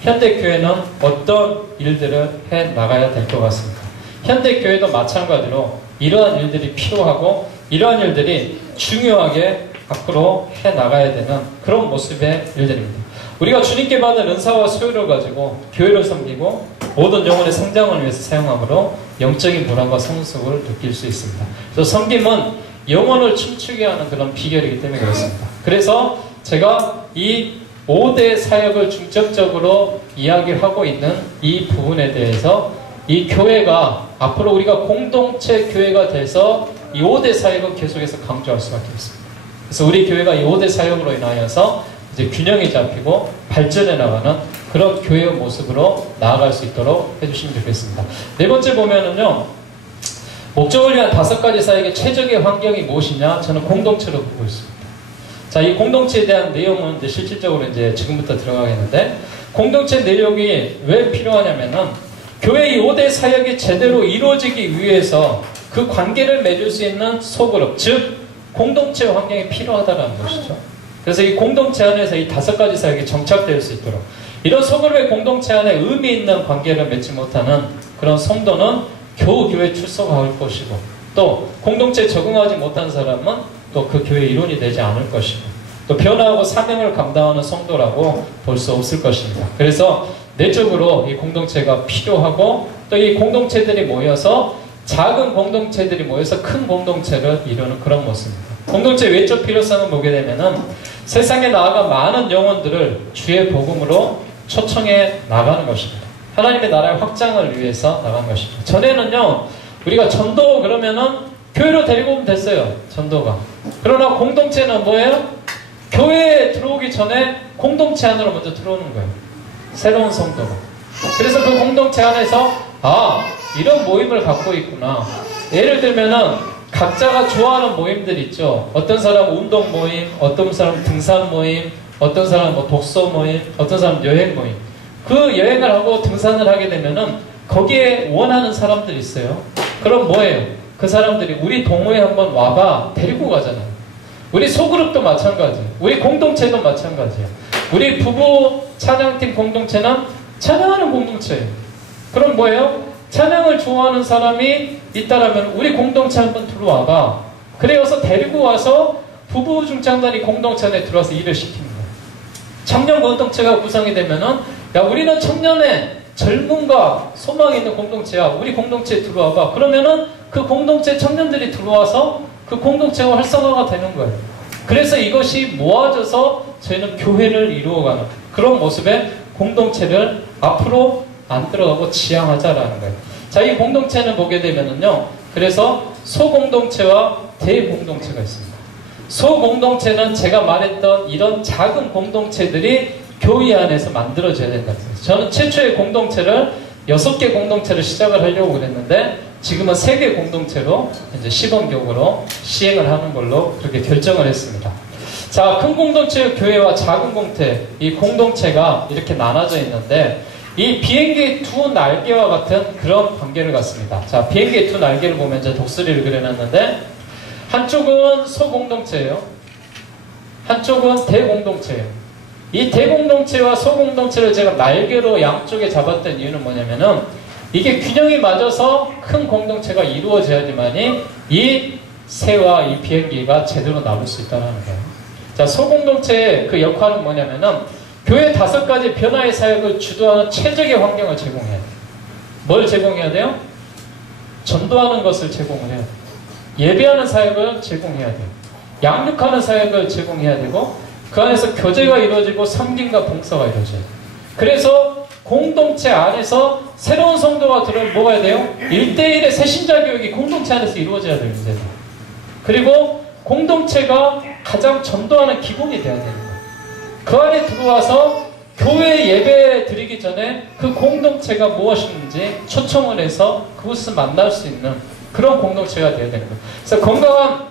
현대교회는 어떤 일들을 해 나가야 될 것 같습니다. 현대교회도 마찬가지로 이러한 일들이 필요하고 이러한 일들이 중요하게 앞으로 해 나가야 되는 그런 모습의 일들입니다. 우리가 주님께 받은 은사와 소유를 가지고 교회를 섬기고 모든 영혼의 성장을 위해서 사용함으로 영적인 보람과 성숙을 느낄 수 있습니다. 그래서 섬김은 영혼을 춤추게 하는 그런 비결이기 때문에 그렇습니다. 그래서 제가 이 5대 사역을 중점적으로 이야기하고 있는 이 부분에 대해서 이 교회가 앞으로 우리가 공동체 교회가 돼서 이 5대 사역을 계속해서 강조할 수밖에 없습니다. 그래서 우리 교회가 이 5대 사역으로 인하여서 이제 균형이 잡히고 발전해 나가는 그런 교회의 모습으로 나아갈 수 있도록 해주시면 좋겠습니다. 네 번째 보면은요, 목적을 위한 5가지 사역의 최적의 환경이 무엇이냐? 저는 공동체로 보고 있습니다. 자, 이 공동체에 대한 내용은 이제 실질적으로 이제 지금부터 들어가겠는데, 공동체 내용이 왜 필요하냐면은, 교회 이 5대 사역이 제대로 이루어지기 위해서 그 관계를 맺을 수 있는 소그룹, 즉, 공동체 환경이 필요하다는 것이죠. 그래서 이 공동체 안에서 이 5가지 사역이 정착될 수 있도록 이런 소그룹의 공동체 안에 의미 있는 관계를 맺지 못하는 그런 성도는 겨우 교회 출석할 것이고 또 공동체에 적응하지 못한 사람은 또 그 교회의 일원이 되지 않을 것이고 또 변화하고 사명을 감당하는 성도라고 볼 수 없을 것입니다. 그래서 내적으로 이 공동체가 필요하고 또 이 공동체들이 모여서 작은 공동체들이 모여서 큰 공동체를 이루는 그런 모습입니다. 공동체 외적 필요성을 보게 되면은 세상에 나아가 많은 영혼들을 주의 복음으로 초청해 나가는 것입니다. 하나님의 나라의 확장을 위해서 나간 것입니다. 전에는요, 우리가 전도 그러면은 교회로 데리고 오면 됐어요. 전도가. 그러나 공동체는 뭐예요? 교회에 들어오기 전에 공동체 안으로 먼저 들어오는 거예요. 새로운 성도가. 그래서 그 공동체 안에서 이런 모임을 갖고 있구나. 예를 들면은 각자가 좋아하는 모임들 있죠. 어떤 사람은 운동 모임, 어떤 사람은 등산 모임, 어떤 사람은 뭐 독서 모임, 어떤 사람은 여행 모임. 그 여행을 하고 등산을 하게 되면은 거기에 원하는 사람들이 있어요. 그럼 뭐예요? 그 사람들이 우리 동호회 한번 와봐 데리고 가잖아요. 우리 소그룹도 마찬가지예요. 우리 공동체도 마찬가지예요. 우리 부부 찬양팀 공동체는 찬양하는 공동체예요. 그럼 뭐예요? 찬양을 좋아하는 사람이 있다라면 우리 공동체 한번 들어와봐. 그래서 데리고 와서 부부 중장단이 공동체 안에 들어와서 일을 시키는 거예요. 청년 공동체가 구성이 되면은 우리는 청년의 젊음과 소망이 있는 공동체야. 우리 공동체에 들어와봐. 그러면은 그 공동체 청년들이 들어와서 그 공동체가 활성화가 되는 거예요. 그래서 이것이 모아져서 저희는 교회를 이루어가는 그런 모습의 공동체를 앞으로 만들어가고 지향하자라는 거예요. 자, 이 공동체는 보게 되면은요, 그래서 소공동체와 대공동체가 있습니다. 소공동체는 제가 말했던 이런 작은 공동체들이 교회 안에서 만들어져야 된다는 거예요. 저는 최초의 공동체를 6개 공동체를 시작을 하려고 그랬는데 지금은 3개 공동체로 이제 시범적으로 시행을 하는 걸로 그렇게 결정을 했습니다. 자, 큰 공동체의 교회와 작은 공동체, 이 공동체가 이렇게 나눠져 있는데 이 비행기의 두 날개와 같은 그런 관계를 갖습니다. 자, 비행기의 두 날개를 보면 이제 독수리를 그려놨는데 한쪽은 소공동체예요. 한쪽은 대공동체예요. 이 대공동체와 소공동체를 제가 날개로 양쪽에 잡았던 이유는 뭐냐면은 이게 균형이 맞아서 큰 공동체가 이루어져야지만이 이 새와 이 비행기가 제대로 나올 수 있다는 거예요. 자, 소공동체의 그 역할은 뭐냐면은 교회 5가지 변화의 사역을 주도하는 최적의 환경을 제공해야 돼요. 뭘 제공해야 돼요? 전도하는 것을 제공을 해야 돼요. 예배하는 사역을 제공해야 돼요. 양육하는 사역을 제공해야 되고 그 안에서 교제가 이루어지고 섬김과 봉사가 이루어져요. 그래서 공동체 안에서 새로운 성도가 들어오면 뭐가 해야 돼요? 1대1의 새신자 교육이 공동체 안에서 이루어져야 돼요. 이제는. 그리고 공동체가 가장 전도하는 기본이 돼야 되는 거예요. 그 안에 들어와서 교회 예배 드리기 전에 그 공동체가 무엇인지 초청을 해서 그것을 만날 수 있는 그런 공동체가 되어야 되는 거예요. 그래서 건강한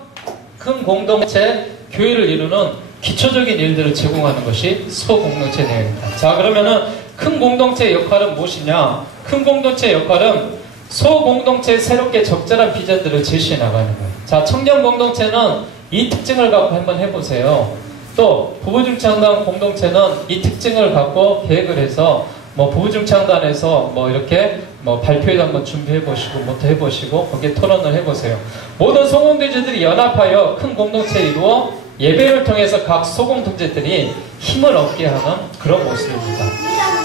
큰 공동체, 교회를 이루는 기초적인 일들을 제공하는 것이 소공동체 내용입니다. 자, 그러면은 큰 공동체의 역할은 무엇이냐? 큰 공동체의 역할은 소공동체에 새롭게 적절한 비전들을 제시해 나가는 거예요. 자, 청년 공동체는 이 특징을 갖고 한번 해보세요. 또 부부중창단 공동체는 이 특징을 갖고 계획을 해서 뭐 부부중창단에서 뭐 이렇게 뭐 발표회도 한번 준비해 보시고 뭐도 해보시고 거기에 토론을 해보세요. 모든 소공동체들이 연합하여 큰 공동체를 이루어 예배를 통해서 각 소공동체들이 힘을 얻게 하는 그런 모습입니다.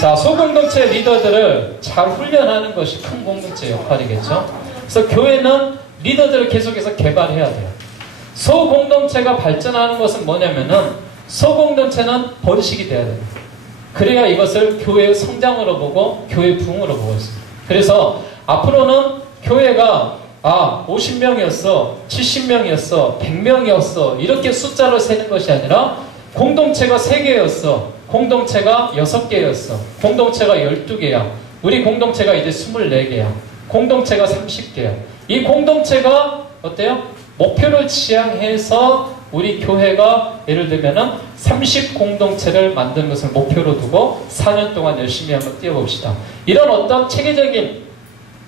자, 소공동체 리더들을 잘 훈련하는 것이 큰 공동체의 역할이겠죠. 그래서 교회는 리더들을 계속해서 개발해야 돼요. 소공동체가 발전하는 것은 뭐냐면은 소공동체는 번식이 돼야 됩니다. 그래야 이것을 교회의 성장으로 보고 교회의 부흥으로 보고 있습니다. 그래서 앞으로는 교회가 50명이었어, 70명이었어, 100명이었어 이렇게 숫자로 세는 것이 아니라 공동체가 3개였어, 공동체가 6개였어, 공동체가 12개야, 우리 공동체가 이제 24개야, 공동체가 30개야. 이 공동체가 어때요? 목표를 지향해서 우리 교회가 예를 들면은 30공동체를 만드는 것을 목표로 두고 4년 동안 열심히 한번 뛰어봅시다. 이런 어떤 체계적인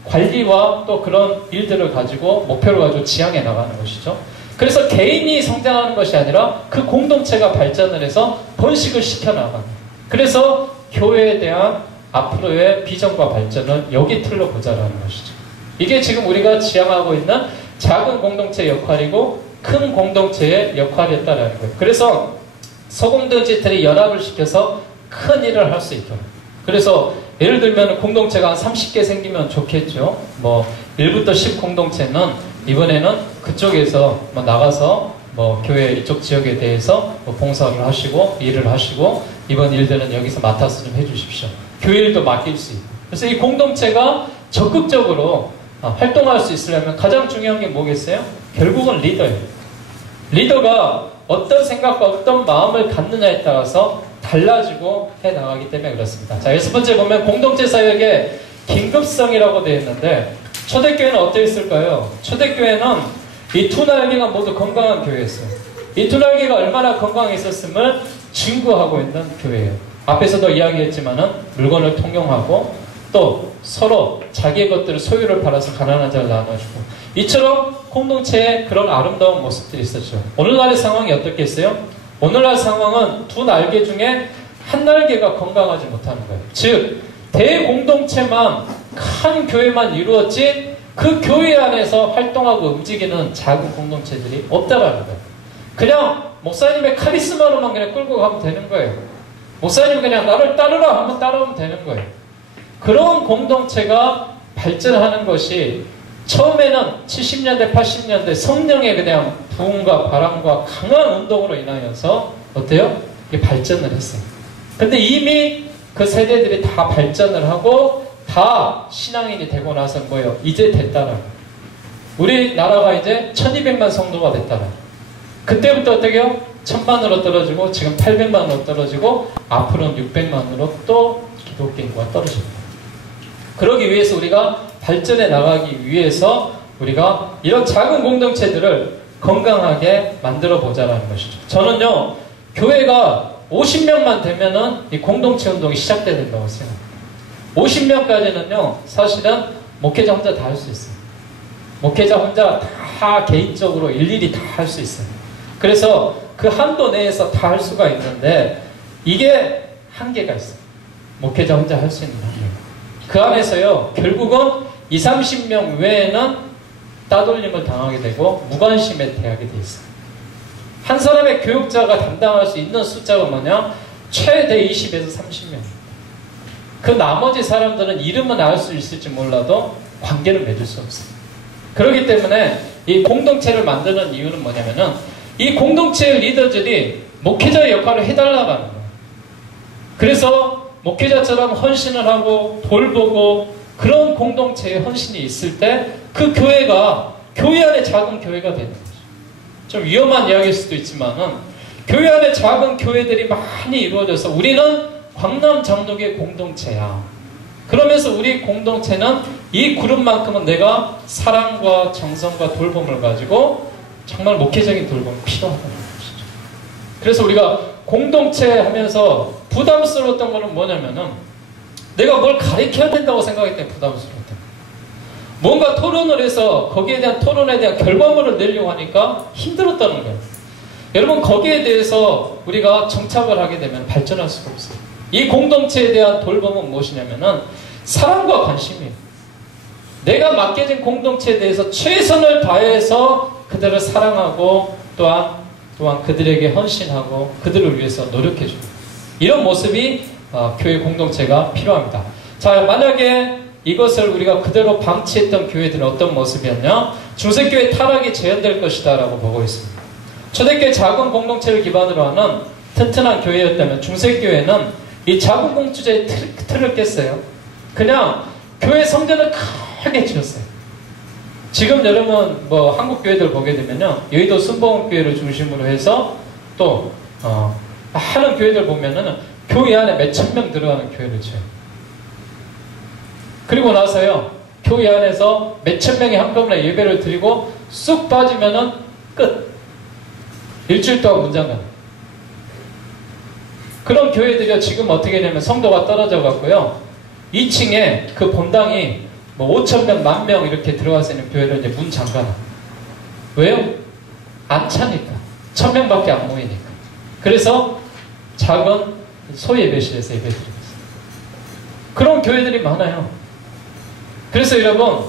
관리와 또 그런 일들을 가지고 목표를 가지고 지향해 나가는 것이죠. 그래서 개인이 성장하는 것이 아니라 그 공동체가 발전을 해서 번식을 시켜나가는. 그래서 교회에 대한 앞으로의 비전과 발전은 여기 틀로 보자라는 것이죠. 이게 지금 우리가 지향하고 있는 작은 공동체의 역할이고 큰 공동체의 역할이었다라는 거예요. 그래서 소공동체들이 연합을 시켜서 큰 일을 할 수 있도록. 그래서 예를 들면 공동체가 한 30개 생기면 좋겠죠. 뭐 1부터 10 공동체는 이번에는 그쪽에서 뭐 나가서 뭐 교회 이쪽 지역에 대해서 뭐 봉사를 하시고 일을 하시고 이번 일들은 여기서 맡아서 좀 해주십시오. 교회 일도 맡길 수 있고. 그래서 이 공동체가 적극적으로 활동할 수 있으려면 가장 중요한 게 뭐겠어요? 결국은 리더예요. 리더가 어떤 생각과 어떤 마음을 갖느냐에 따라서 달라지고 해나가기 때문에 그렇습니다. 자, 6번째 보면 공동체 사역의 긴급성이라고 되어 있는데 초대교회는 어떠 있을까요? 초대교회는 이 두 날개가 모두 건강한 교회였어요. 이 두 날개가 얼마나 건강했었음을 증거하고 있는 교회예요. 앞에서도 이야기했지만은 물건을 통용하고 또 서로 자기의 것들을 소유를 팔아서 가난한 자를 나눠주고 이처럼 공동체의 그런 아름다운 모습들이 있었죠. 오늘날의 상황이 어떻겠어요? 오늘날 상황은 두 날개 중에 한 날개가 건강하지 못하는 거예요. 즉 대공동체만 큰 교회만 이루었지 그 교회 안에서 활동하고 움직이는 작은 공동체들이 없다라는 거예요. 그냥 목사님의 카리스마로만 그냥 끌고 가면 되는 거예요. 목사님 그냥 나를 따르라 하면 따라오면 되는 거예요. 그런 공동체가 발전하는 것이 처음에는 70년대, 80년대 성령의 그냥 부흥과 바람과 강한 운동으로 인하여서 어때요? 이게 발전을 했어요. 근데 이미 그 세대들이 다 발전을 하고 다 신앙인이 되고 나서 뭐예요? 이제 됐다라고. 우리나라가 이제 1200만 성도가 됐다라고. 그때부터 어떻게 해요? 1000만으로 떨어지고 지금 800만으로 떨어지고 앞으로는 600만으로 또 기독교 인구가 떨어집니다. 그러기 위해서 우리가 발전해 나가기 위해서 우리가 이런 작은 공동체들을 건강하게 만들어 보자라는 것이죠. 저는요, 교회가 50명만 되면은 이 공동체 운동이 시작돼야 된다고 생각합니다. 50명까지는요, 사실은 목회자 혼자 다 할 수 있어요. 목회자 혼자 다 개인적으로 일일이 다 할 수 있어요. 그래서 그 한도 내에서 다 할 수가 있는데 이게 한계가 있어요. 목회자 혼자 할 수 있는 한계가. 그 안에서요, 결국은 20, 30명 외에는 따돌림을 당하게 되고 무관심에 대하게 돼 있어요. 한 사람의 교육자가 담당할 수 있는 숫자가 뭐냐? 최대 20에서 30명. 그 나머지 사람들은 이름은 알 수 있을지 몰라도 관계를 맺을 수 없어요. 그렇기 때문에 이 공동체를 만드는 이유는 뭐냐면은 이 공동체의 리더들이 목회자의 역할을 해달라는 거예요. 그래서 목회자처럼 헌신을 하고 돌보고 그런 공동체의 헌신이 있을 때 그 교회가 교회 안에 작은 교회가 되는 거죠. 좀 위험한 이야기일 수도 있지만은 교회 안에 작은 교회들이 많이 이루어져서 우리는 광남 장독의 공동체야. 그러면서 우리 공동체는 이 그룹만큼은 내가 사랑과 정성과 돌봄을 가지고 정말 목회적인 돌봄이 필요하다는 것이죠. 그래서 우리가 공동체 하면서 부담스러웠던 거는 뭐냐면은 내가 뭘 가르쳐야 된다고 생각했을 때 부담스러웠던 거예요. 뭔가 토론을 해서 거기에 대한 토론에 대한 결과물을 내려고 하니까 힘들었다는 거예요. 여러분, 거기에 대해서 우리가 정착을 하게 되면 발전할 수가 없어요. 이 공동체에 대한 돌봄은 무엇이냐면은 사랑과 관심이에요. 내가 맡겨진 공동체에 대해서 최선을 다해서 그들을 사랑하고 또한 그들에게 헌신하고 그들을 위해서 노력해주는 이런 모습이 교회 공동체가 필요합니다. 자, 만약에 이것을 우리가 그대로 방치했던 교회들은 어떤 모습이었냐? 중세교회 타락이 재현될 것이다 라고 보고 있습니다. 초대교회 작은 공동체를 기반으로 하는 튼튼한 교회였다면 중세교회는 이 작은 공동체의 틀을 깼어요. 그냥 교회 성전을 크게 지었어요. 지금 여러분 뭐 한국 교회들 보게 되면요, 여의도 순복음교회를 중심으로 해서 또 하는 교회들 보면은 교회 안에 몇천 명 들어가는 교회를 지어요. 그리고 나서요, 교회 안에서 몇천 명이 한꺼번에 예배를 드리고 쑥 빠지면은 끝. 일주일 동안 문장 가요. 그런 교회들이 지금 어떻게 되면 성도가 떨어져 갖고요, 2층에 그 본당이 뭐 5,000명, 10,000명 이렇게 들어가서 있는 교회를 이제 문 잠가놔. 왜요? 안 차니까. 1,000명밖에 안 모이니까. 그래서 작은 소예배실에서 예배 드리고 있어요. 그런 교회들이 많아요. 그래서 여러분,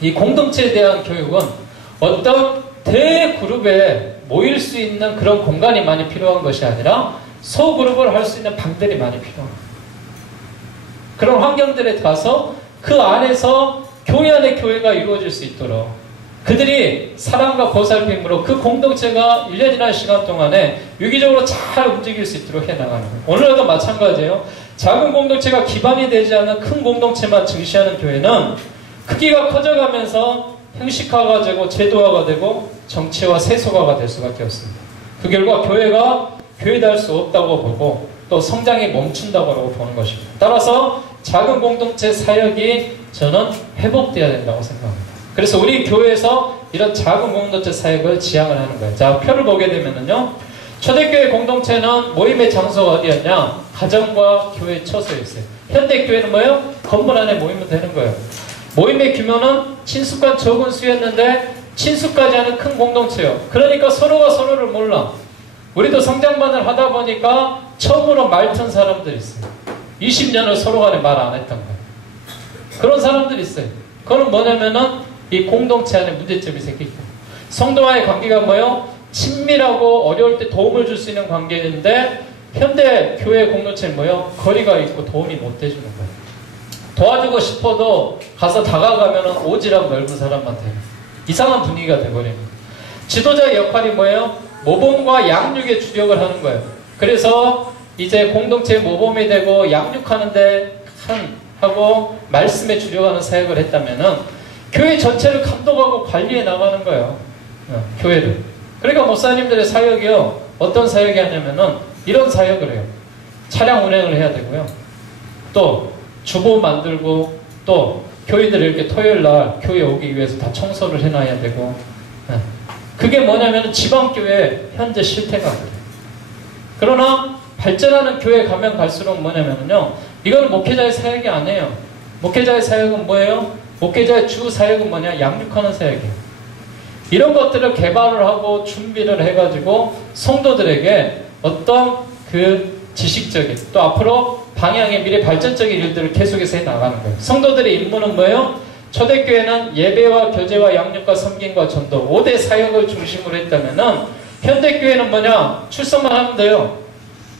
이 공동체에 대한 교육은 어떤 대그룹에 모일 수 있는 그런 공간이 많이 필요한 것이 아니라 소그룹을 할 수 있는 방들이 많이 필요합니다. 그런 환경들에 가서 그 안에서 교회 안에 교회가 이루어질 수 있도록 그들이 사랑과 보살핌으로 그 공동체가 1년이라는 시간 동안에 유기적으로 잘 움직일 수 있도록 해나가는 거예요. 오늘도 마찬가지예요. 작은 공동체가 기반이 되지 않는 큰 공동체만 증시하는 교회는 크기가 커져가면서 형식화가 되고 제도화가 되고 정치화 세속화가 될 수밖에 없습니다. 그 결과 교회가 교회다 할 수 없다고 보고 또 성장이 멈춘다고 보는 것입니다. 따라서 작은 공동체 사역이 저는 회복되어야 된다고 생각합니다. 그래서 우리 교회에서 이런 작은 공동체 사역을 지향을 하는 거예요. 자, 표를 보게 되면요, 초대교회 공동체는 모임의 장소가 어디였냐? 가정과 교회 처소였어요. 현대교회는 뭐예요? 건물 안에 모이면 되는 거예요. 모임의 규모는 친숙한 적은 수였는데 친숙하지 않은 큰 공동체예요. 그러니까 서로가 서로를 몰라. 우리도 성장반을 하다 보니까 처음으로 말튼 사람들이 있어요. 20년을 서로 간에 말 안 했던 거예요. 그런 사람들이 있어요. 그건 뭐냐면은 이 공동체 안에 문제점이 생기고, 성도와의 관계가 뭐예요? 친밀하고 어려울 때 도움을 줄 수 있는 관계인데 현대 교회 공동체는 뭐예요? 거리가 있고 도움이 못 돼주는 거예요. 도와주고 싶어도 가서 다가가면 오지랖 넓은 사람만 돼요. 이상한 분위기가 돼버리는 거예요. 지도자의 역할이 뭐예요? 모범과 양육에 주력을 하는 거예요. 그래서 이제 공동체 모범이 되고 양육하는데 하고 말씀에 주려고 하는 사역을 했다면은 교회 전체를 감독하고 관리해 나가는 거예요. 교회를. 그러니까 목사님들의 사역이요. 어떤 사역이 하냐면은 이런 사역을 해요. 차량 운행을 해야 되고요. 또 주보 만들고 또 교인들이 이렇게 토요일 날 교회 오기 위해서 다 청소를 해놔야 되고 그게 뭐냐면 지방교회 현재 실태가 그래요. 그러나 발전하는 교회 가면 갈수록 뭐냐면요. 이거는 목회자의 사역이 아니에요. 목회자의 사역은 뭐예요? 목회자의 주 사역은 뭐냐? 양육하는 사역이에요. 이런 것들을 개발을 하고 준비를 해가지고 성도들에게 어떤 그 지식적인 또 앞으로 방향의 미래 발전적인 일들을 계속해서 해 나가는 거예요. 성도들의 임무는 뭐예요? 초대교회는 예배와 교제와 양육과 섬김과 전도 5대 사역을 중심으로 했다면은 현대교회는 뭐냐? 출석만 하면 돼요.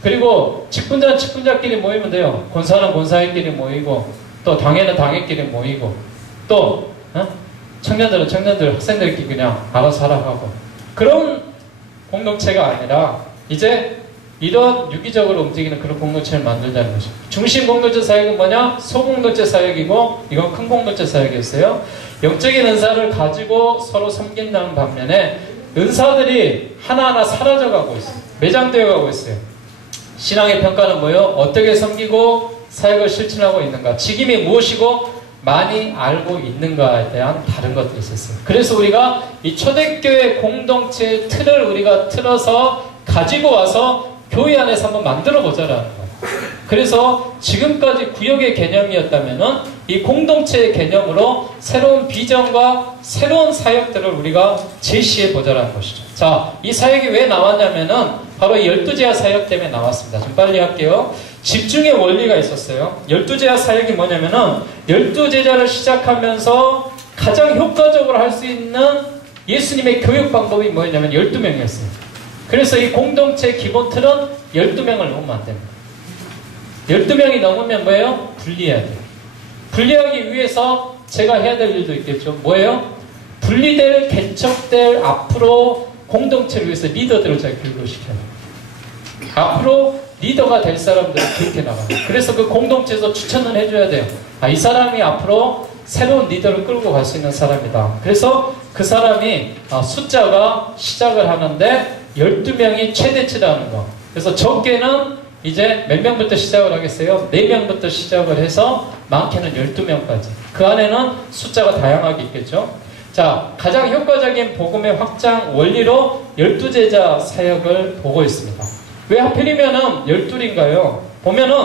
그리고 직분자는 직분자끼리 모이면 돼요. 권사는 권사끼리 모이고 또 당회는 당회끼리 모이고 또 청년들은 청년들 학생들끼리 그냥 알아서 하라 하고 그런 공동체가 아니라 이제 이런 유기적으로 움직이는 그런 공동체를 만들자는 것이죠. 중심 공동체 사역은 뭐냐? 소공동체 사역이고 이건 큰 공동체 사역이었어요. 영적인 은사를 가지고 서로 섬긴다는 반면에 은사들이 하나하나 사라져가고 있어요. 매장되어 가고 있어요. 신앙의 평가는 뭐예요? 어떻게 섬기고 사역을 실천하고 있는가? 직임이 무엇이고 많이 알고 있는가에 대한 다른 것들이 있었어요. 그래서 우리가 이 초대교회 공동체의 틀을 우리가 틀어서 가지고 와서 교회 안에서 한번 만들어 보자라는 거예요. 그래서 지금까지 구역의 개념이었다면은 이 공동체의 개념으로 새로운 비전과 새로운 사역들을 우리가 제시해 보자라는 것이죠. 자, 이 사역이 왜 나왔냐면은 바로 이 12제야 사역 때문에 나왔습니다. 좀 빨리 할게요. 집중의 원리가 있었어요. 12제야 사역이 뭐냐면은 12제자를 시작하면서 가장 효과적으로 할 수 있는 예수님의 교육 방법이 뭐였냐면 12명이었어요. 그래서 이 공동체 기본 틀은 12명을 넘으면 안 됩니다. 12명이 넘으면 뭐예요? 분리해야 돼요. 분리하기 위해서 제가 해야 될 일도 있겠죠. 뭐예요? 분리될, 개척될 앞으로 공동체를 위해서 리더들을 제가 교육을 시켜요. 앞으로 리더가 될 사람들을 교육해 나가요. 그래서 그 공동체에서 추천을 해줘야 돼요. 아, 이 사람이 앞으로 새로운 리더를 끌고 갈 수 있는 사람이다. 그래서 그 사람이 숫자가 시작을 하는데 12명이 최대치라는 거. 그래서 적게는 이제 몇 명부터 시작을 하겠어요? 4명부터 시작을 해서 많게는 12명까지. 그 안에는 숫자가 다양하게 있겠죠. 자, 가장 효과적인 복음의 확장 원리로 12제자 사역을 보고 있습니다. 왜 하필이면은 12인가요? 보면은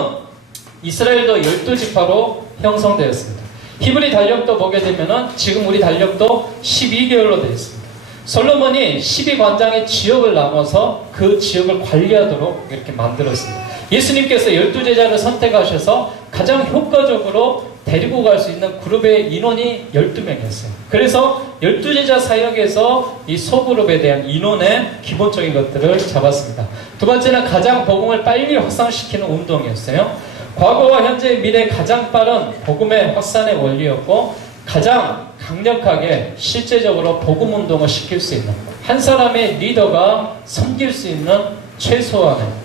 이스라엘도 12지파로 형성되었습니다. 히브리 달력도 보게 되면은 지금 우리 달력도 12개월로 되어 있습니다. 솔로몬이 12관장의 지역을 나눠서 그 지역을 관리하도록 이렇게 만들었습니다. 예수님께서 12제자를 선택하셔서 가장 효과적으로 데리고 갈 수 있는 그룹의 인원이 12명이었어요. 그래서 12제자 사역에서 이 소그룹에 대한 인원의 기본적인 것들을 잡았습니다. 두 번째는 가장 복음을 빨리 확산시키는 운동이었어요. 과거와 현재 미래 가장 빠른 복음의 확산의 원리였고 가장 강력하게 실제적으로 복음 운동을 시킬 수 있는 한 사람의 리더가 섬길 수 있는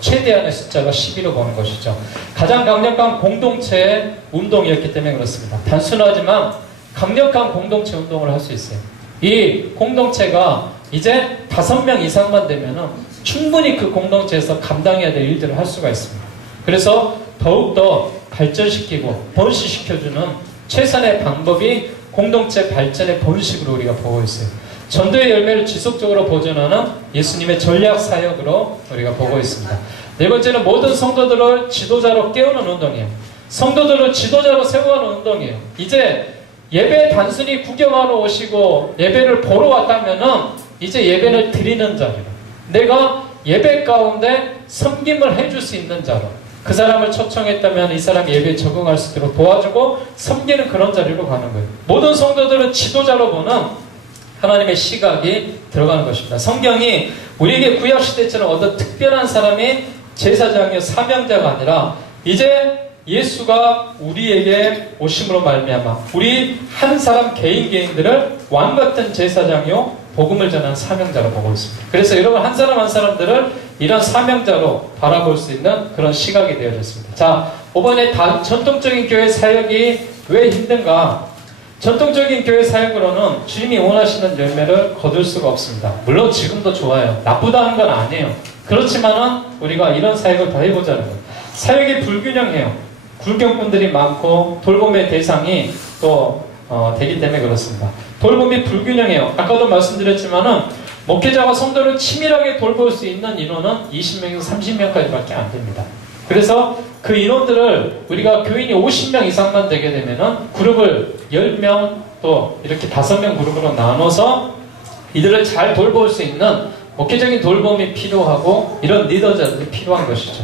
최대한의 숫자가 12로 보는 것이죠. 가장 강력한 공동체의 운동이었기 때문에 그렇습니다. 단순하지만 강력한 공동체 운동을 할 수 있어요. 이 공동체가 이제 5명 이상만 되면 충분히 그 공동체에서 감당해야 될 일들을 할 수가 있습니다. 그래서 더욱더 발전시키고 번식시켜주는 최선의 방법이 공동체 발전의 번식으로 우리가 보고 있어요. 전도의 열매를 지속적으로 보존하는 예수님의 전략 사역으로 우리가 보고 있습니다. 네 번째는 모든 성도들을 지도자로 깨우는 운동이에요. 성도들을 지도자로 세워가는 운동이에요. 이제 예배 단순히 구경하러 오시고 예배를 보러 왔다면은 이제 예배를 드리는 자리로 내가 예배 가운데 섬김을 해줄 수 있는 자로 그 사람을 초청했다면 이 사람이 예배에 적응할 수 있도록 도와주고 섬기는 그런 자리로 가는 거예요. 모든 성도들은 지도자로 보는 하나님의 시각이 들어가는 것입니다. 성경이 우리에게 구약시대처럼 어떤 특별한 사람이 제사장이요 사명자가 아니라 이제 예수가 우리에게 오심으로 말미암아 우리 한 사람 개인들을 왕같은 제사장이요 복음을 전하는 사명자로 보고 있습니다. 그래서 여러분 한 사람 한 사람들을 이런 사명자로 바라볼 수 있는 그런 시각이 되어졌습니다. 자, 이번에 전통적인 교회 사역이 왜 힘든가? 전통적인 교회 사역으로는 주님이 원하시는 열매를 거둘 수가 없습니다. 물론 지금도 좋아요. 나쁘다는 건 아니에요. 그렇지만은 우리가 이런 사역을 더 해보자는 거예요. 사역이 불균형해요. 굴경꾼들이 많고 돌봄의 대상이 또 되기 때문에 그렇습니다. 돌봄이 불균형해요. 아까도 말씀드렸지만은 목회자가 성도를 치밀하게 돌볼 수 있는 인원은 20명에서 30명까지밖에 안 됩니다. 그래서 그 인원들을 우리가 교인이 50명 이상만 되게 되면은 그룹을 10명 또 이렇게 5명 그룹으로 나눠서 이들을 잘 돌볼 수 있는 목회적인 돌봄이 필요하고 이런 리더자들이 필요한 것이죠.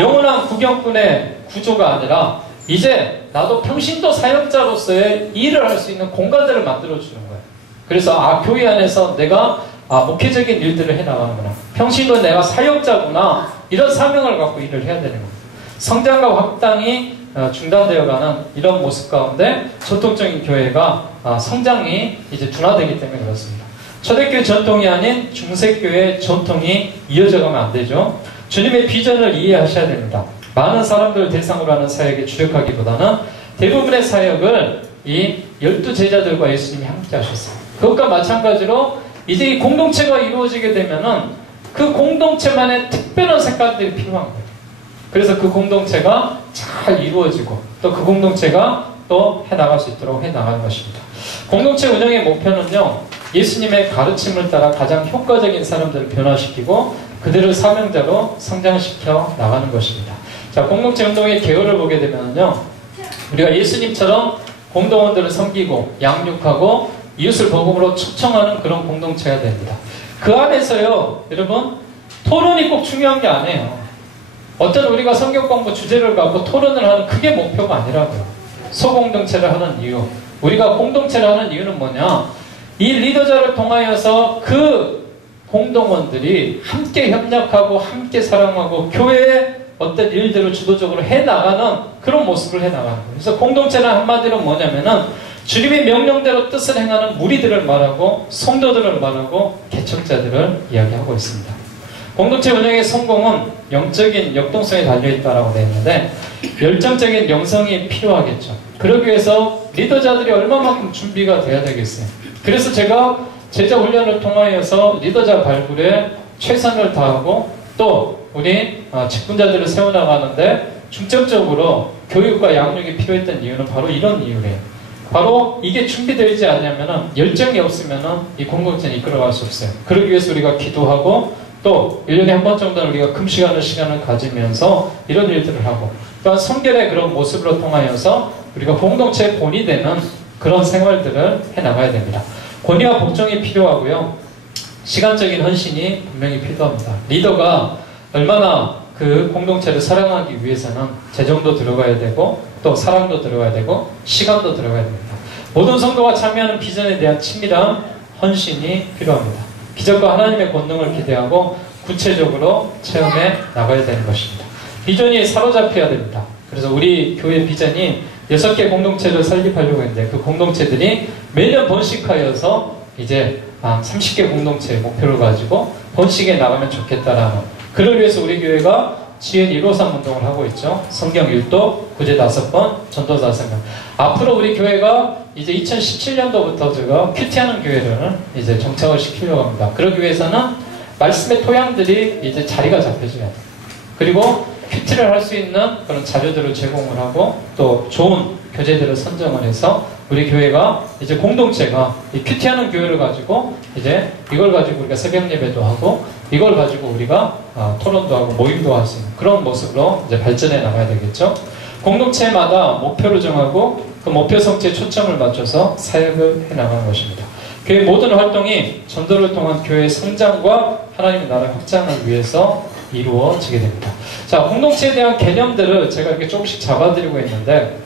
영원한 구경꾼의 구조가 아니라 이제 나도 평신도 사역자로서의 일을 할 수 있는 공간들을 만들어주는 거예요. 그래서 교회 안에서 내가 목회적인 일들을 해나가는구나. 평신도 내가 사역자구나. 이런 사명을 갖고 일을 해야 되는 겁니다. 성장과 확장이 중단되어가는 이런 모습 가운데 전통적인 교회가 성장이 이제 둔화되기 때문에 그렇습니다. 초대교회 전통이 아닌 중세교회 전통이 이어져가면 안 되죠. 주님의 비전을 이해하셔야 됩니다. 많은 사람들을 대상으로 하는 사역에 주력하기보다는 대부분의 사역을 이 12제자들과 예수님이 함께 하셨어요. 그것과 마찬가지로 이제 이 공동체가 이루어지게 되면은 그 공동체만의 특별한 색깔들이 필요한 거예요. 그래서 그 공동체가 잘 이루어지고 또 그 공동체가 또 해나갈 수 있도록 해나가는 것입니다. 공동체 운영의 목표는요, 예수님의 가르침을 따라 가장 효과적인 사람들을 변화시키고 그들을 사명자로 성장시켜 나가는 것입니다. 자, 공동체 운동의 개요를 보게 되면요, 우리가 예수님처럼 공동원들을 섬기고 양육하고 이웃을 복음으로 초청하는 그런 공동체가 됩니다. 그 안에서요, 여러분, 토론이 꼭 중요한 게 아니에요. 어떤 우리가 성경 공부 주제를 갖고 토론을 하는 그게 목표가 아니라고요. 소공동체를 하는 이유, 우리가 공동체를 하는 이유는 뭐냐? 이 리더자를 통하여서 그 공동원들이 함께 협력하고 함께 사랑하고 교회의 어떤 일들을 주도적으로 해나가는 그런 모습을 해나가는 거예요. 그래서 공동체는 한마디로 뭐냐면은 주님의 명령대로 뜻을 행하는 무리들을 말하고 성도들을 말하고 개척자들을 이야기하고 있습니다. 공동체 운영의 성공은 영적인 역동성에 달려있다라고 되어 있는데 열정적인 영성이 필요하겠죠. 그러기 위해서 리더자들이 얼마만큼 준비가 돼야 되겠어요. 그래서 제가 제자 훈련을 통하여서 리더자 발굴에 최선을 다하고 또 우리 직분자들을 세워나가는데 중점적으로 교육과 양육이 필요했던 이유는 바로 이런 이유예요. 바로 이게 준비되지 않으면 열정이 없으면 이 공동체는 이끌어갈 수 없어요. 그러기 위해서 우리가 기도하고 또 1년에 한 번 정도는 우리가 시간을 가지면서 이런 일들을 하고 또한 성결의 그런 모습으로 통하여서 우리가 공동체의 본이 되는 그런 생활들을 해나가야 됩니다. 권위와 복종이 필요하고요. 시간적인 헌신이 분명히 필요합니다. 리더가 얼마나 그 공동체를 사랑하기 위해서는 재정도 들어가야 되고 또 사랑도 들어가야 되고 시간도 들어가야 됩니다. 모든 성도가 참여하는 비전에 대한 친밀한 헌신이 필요합니다. 기적과 하나님의 권능을 기대하고 구체적으로 체험해 나가야 되는 것입니다. 비전이 사로잡혀야 됩니다. 그래서 우리 교회 비전이 6개 공동체를 설립하려고 했는데 그 공동체들이 매년 번식하여서 이제 30개 공동체의 목표를 가지고 번식에 나가면 좋겠다라는, 그를 위해서 우리 교회가 지은 153 운동을 하고 있죠. 성경 1도, 구제 5번, 전도 5명. 앞으로 우리 교회가 이제 2017년도부터 제가 큐티하는 교회를 이제 정착을 시키려고 합니다. 그러기 위해서는 말씀의 토양들이 이제 자리가 잡혀져야 돼요. 그리고 큐티를 할 수 있는 그런 자료들을 제공을 하고 또 좋은 교재들을 선정을 해서 우리 교회가 이제 공동체가 이 큐티하는 교회를 가지고 이제 이걸 가지고 우리가 새벽 예배도 하고 이걸 가지고 우리가 토론도 하고 모임도 할 수 있는 그런 모습으로 이제 발전해 나가야 되겠죠. 공동체마다 목표를 정하고 그 목표 성취에 초점을 맞춰서 사역을 해 나가는 것입니다. 교회 모든 활동이 전도를 통한 교회의 성장과 하나님의 나라 확장을 위해서 이루어지게 됩니다. 자, 공동체에 대한 개념들을 제가 이렇게 조금씩 잡아드리고 있는데,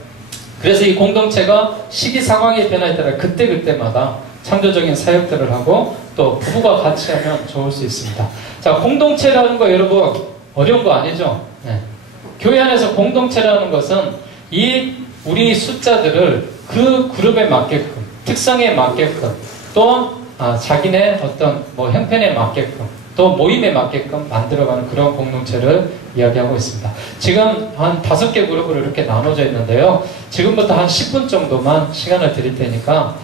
그래서 이 공동체가 시기 상황의 변화에 따라 그때그때마다 창조적인 사역들을 하고 또 부부가 같이 하면 좋을 수 있습니다. 자, 공동체라는 거 여러분 어려운 거 아니죠? 네. 교회 안에서 공동체라는 것은 이 우리 숫자들을 그 그룹에 맞게끔, 특성에 맞게끔, 또 자기네 어떤 형편에 맞게끔 또 모임에 맞게끔 만들어가는 그런 공동체를 이야기하고 있습니다. 지금 한 5개 그룹으로 이렇게 나눠져 있는데요. 지금부터 한 10분 정도만 시간을 드릴 테니까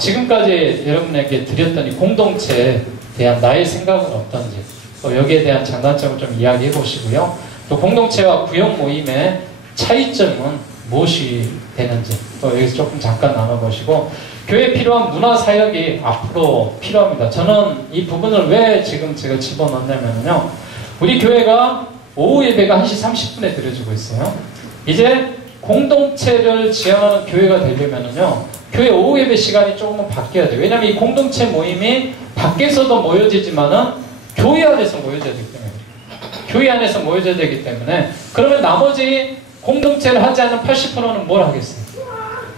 지금까지 여러분에게 드렸던 이 공동체에 대한 나의 생각은 어떤지, 또 여기에 대한 장단점을 좀 이야기해 보시고요. 또 공동체와 구역 모임의 차이점은 무엇이 되는지 또 여기서 조금 잠깐 나눠보시고, 교회에 필요한 문화사역이 앞으로 필요합니다. 저는 이 부분을 왜 지금 제가 집어넣냐면요, 우리 교회가 오후 예배가 1시 30분에 드려지고 있어요. 이제 공동체를 지향하는 교회가 되려면요, 교회 오후 예배 시간이 조금은 바뀌어야 돼요. 왜냐하면 이 공동체 모임이 밖에서도 모여지지만은 교회 안에서 모여져야 되기 때문에, 교회 안에서 모여져야 되기 때문에, 그러면 나머지 공동체를 하지 않은 80%는 뭘 하겠어요?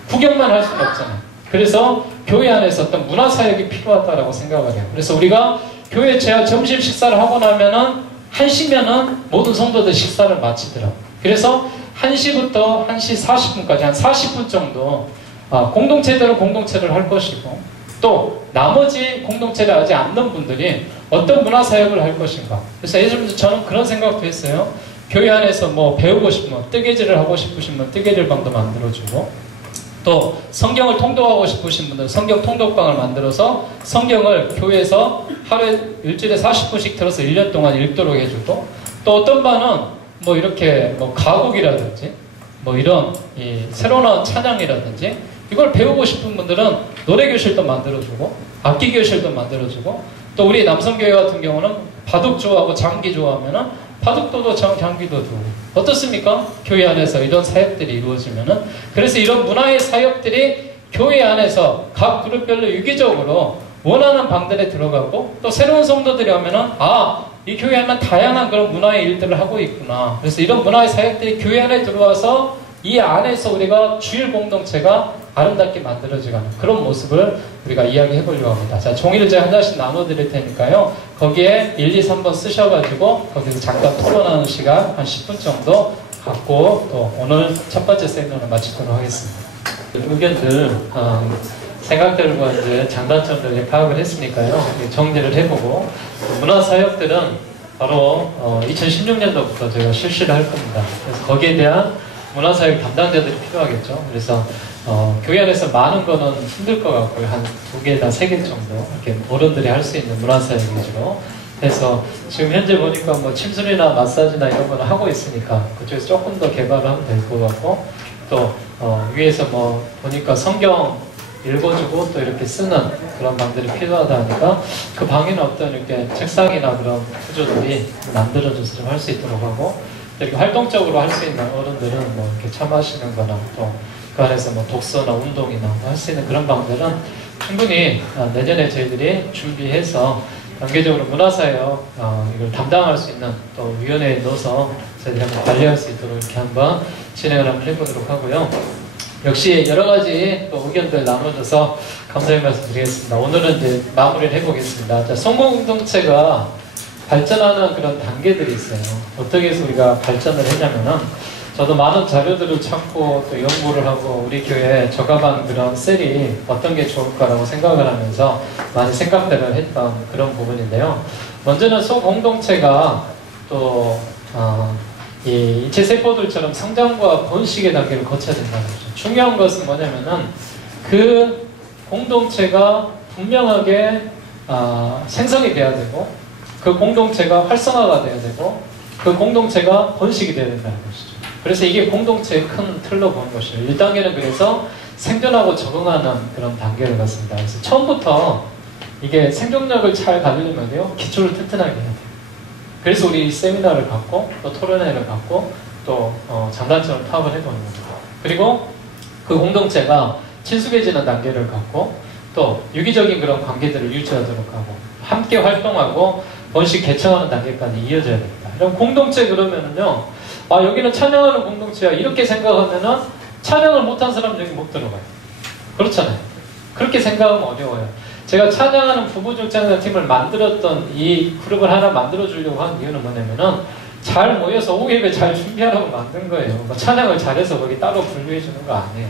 구경만 할 수는 없잖아요. 그래서 교회 안에서 어떤 문화사역이 필요하다고 생각을 해요. 그래서 우리가 교회 점심 식사를 하고 나면은 1시면은 모든 성도들 식사를 마치더라고요. 그래서 1시부터 1시 40분까지 한 40분 정도 공동체들은 공동체를 할 것이고, 또 나머지 공동체를 하지 않는 분들이 어떤 문화사역을 할 것인가. 그래서 예를 들어서 저는 그런 생각도 했어요. 교회 안에서 뭐 배우고 싶으면, 뜨개질을 하고 싶으시면 뜨개질 방도 만들어주고, 또 성경을 통독하고 싶으신 분들은 성경 통독방을 만들어서 성경을 교회에서 하루에 일주일에 40분씩 들어서 1년 동안 읽도록 해주고, 또 어떤 반은 뭐 이렇게 뭐 가곡이라든지 뭐 이런 새로 나온 찬양이라든지 이걸 배우고 싶은 분들은 노래교실도 만들어주고 악기교실도 만들어주고, 또 우리 남성교회 같은 경우는 바둑 좋아하고 장기 좋아하면은 바둑도도 장기도 두고, 어떻습니까? 교회 안에서 이런 사역들이 이루어지면은. 그래서 이런 문화의 사역들이 교회 안에서 각 그룹별로 유기적으로 원하는 방들에 들어가고, 또 새로운 성도들이 오면은 이 교회 안에는 다양한 그런 문화의 일들을 하고 있구나. 그래서 이런 문화의 사역들이 교회 안에 들어와서 이 안에서 우리가 주일 공동체가 아름답게 만들어지는 그런 모습을 우리가 이야기해 보려고 합니다. 자, 종이를 제가 한 장씩 나눠 드릴 테니까요, 거기에 1, 2, 3번 쓰셔가지고 거기서 잠깐 토론하는 시간 한 10분 정도 갖고 또 오늘 첫 번째 세미나를 마치도록 하겠습니다. 의견들, 생각들과 이제 장단점들을 파악을 했으니까요, 정리를 해보고, 문화사역들은 바로 2016년도부터 저희가 실시를 할 겁니다. 그래서 거기에 대한 문화사역 담당자들이 필요하겠죠. 그래서 교회 안에서 많은 거는 힘들 것 같고요. 한 2개나 3개 정도 이렇게 어른들이 할 수 있는 문화사역 위주로 해서, 지금 현재 보니까 뭐 침술이나 마사지나 이런 거는 하고 있으니까 그쪽에서 조금 더 개발을 하면 될 것 같고, 또 위에서 뭐 보니까 성경 읽어주고 또 이렇게 쓰는 그런 방들이 필요하다 하니까 그 방에는 어떤 이렇게 책상이나 그런 구조들이 만들어져서 좀 할 수 있도록 하고, 이렇게 활동적으로 할 수 있는 어른들은 뭐 이렇게 참하시는 거나 또 그 안에서 뭐 독서나 운동이나 할 수 있는 그런 방들은 충분히 내년에 저희들이 준비해서 단계적으로 문화사역 이걸 담당할 수 있는 또 위원회에 넣어서 저희들이 한번 관리할 수 있도록 이렇게 한번 진행을 한번 해보도록 하고요. 역시 여러 가지 또 의견들 나눠줘서 감사의 말씀 드리겠습니다. 오늘은 이제 마무리를 해보겠습니다. 자, 성공공동체가 발전하는 그런 단계들이 있어요. 어떻게 해서 우리가 발전을 했냐면은, 저도 많은 자료들을 찾고 또 연구를 하고 우리 교회에 적합한 그런 셀이 어떤 게 좋을까라고 생각을 하면서 많이 생각들을 했던 그런 부분인데요. 먼저는 소공동체가 또 이 인체 세포들처럼 성장과 번식의 단계를 거쳐야 된다는 거죠. 중요한 것은 뭐냐면은 그 공동체가 분명하게 생성이 돼야 되고, 그 공동체가 활성화가 돼야 되고, 그 공동체가 번식이 돼야 된다는 것이죠. 그래서 이게 공동체의 큰 틀로 보는 것이죠. 1단계는 그래서 생존하고 적응하는 그런 단계를 갖습니다. 그래서 처음부터 이게 생존력을 잘 가지려면요, 기초를 튼튼하게 해야 돼요. 그래서 우리 세미나를 갖고 또 토론회를 갖고 또 장단점을 파악을 해보는 겁니다. 그리고 그 공동체가 친숙해지는 단계를 갖고 또 유기적인 그런 관계들을 유지하도록 하고 함께 활동하고 번식 개척하는 단계까지 이어져야 됩니다. 이런 공동체 그러면은요, 여기는 찬양하는 공동체야 이렇게 생각하면은 찬양을 못한 사람 여기 못 들어가요. 그렇잖아요. 그렇게 생각하면 어려워요. 제가 찬양하는 부부중창단 팀을 만들었던 이 그룹을 하나 만들어주려고 한 이유는 뭐냐면은, 잘 모여서 오후 예배 잘 준비하라고 만든 거예요. 뭐 찬양을 잘해서 거기 따로 분류해 주는 거 아니에요.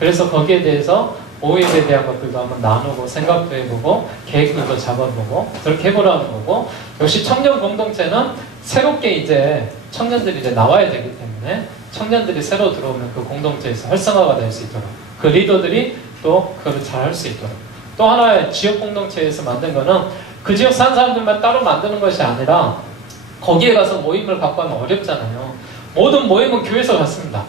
그래서 거기에 대해서 모임에 대한 것들도 한번 나누고 생각도 해보고 계획들도 잡아보고 그렇게 해보라는 거고, 역시 청년 공동체는 새롭게 이제 청년들이 이제 나와야 되기 때문에 청년들이 새로 들어오면 그 공동체에서 활성화가 될 수 있도록 그 리더들이 또 그걸 잘 할 수 있도록, 또 하나의 지역 공동체에서 만든 거는 그 지역 사는 사람들만 따로 만드는 것이 아니라 거기에 가서 모임을 갖고 하면 어렵잖아요. 모든 모임은 교회에서 갖습니다.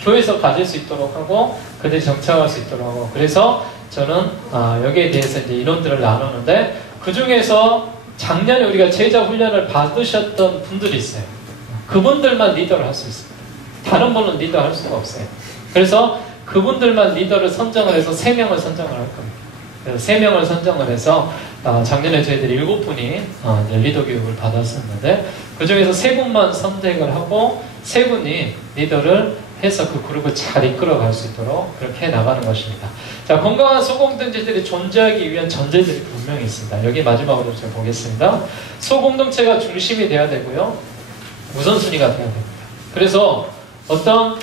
교회에서 가질 수 있도록 하고 그들이 정착할 수 있도록 하고, 그래서 저는 여기에 대해서 이제 인원들을 나누는데, 그 중에서 작년에 우리가 제자 훈련을 받으셨던 분들이 있어요. 그분들만 리더를 할 수 있습니다. 다른 분은 리더 할 수가 없어요. 그래서 그분들만 리더를 선정을 해서 3명을 선정을 할 겁니다. 그래서 3명을 선정을 해서 작년에 저희들이 7분이 리더 교육을 받았었는데, 그 중에서 3분만 선택을 하고 3분이 리더를 해서 그 그룹을 잘 이끌어 갈 수 있도록 그렇게 해 나가는 것입니다. 자, 건강한 소공동체들이 존재하기 위한 전제들이 분명히 있습니다. 여기 마지막으로 제가 보겠습니다. 소공동체가 중심이 돼야 되고요, 우선순위가 돼야 됩니다. 그래서 어떤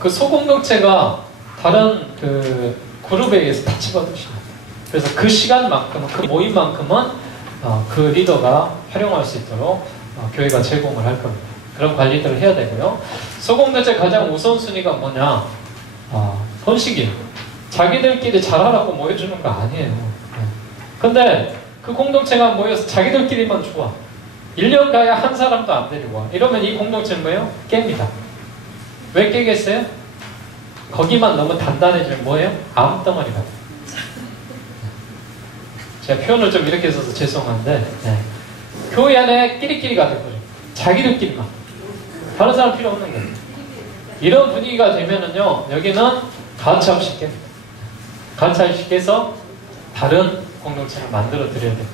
그 소공동체가 다른 그 그룹에 의해서 다치거든요. 그래서 그 시간만큼은, 그 모임만큼은 그 리더가 활용할 수 있도록 교회가 제공을 할 겁니다. 그런 관리들을 해야 되고요. 소공동체 가장 우선순위가 뭐냐? 번식이에요. 자기들끼리 잘하라고 모여주는 거 아니에요. 근데 그 공동체가 모여서 자기들끼리만 좋아. 1년 가야 한 사람도 안 데리고 와. 이러면 이 공동체는 뭐예요? 깹니다. 왜 깨겠어요? 거기만 너무 단단해지면 뭐예요? 암덩어리가 돼요. 제가 표현을 좀 이렇게 써서 죄송한데, 교회 안에 끼리끼리가 돼버려요. 자기들끼리만. 다른 사람 필요 없는 거예요. 이런 분위기가 되면은요, 여기는 가차없이 깹니다. 가차없이 깨서 다른 공동체를 만들어 드려야 됩니다.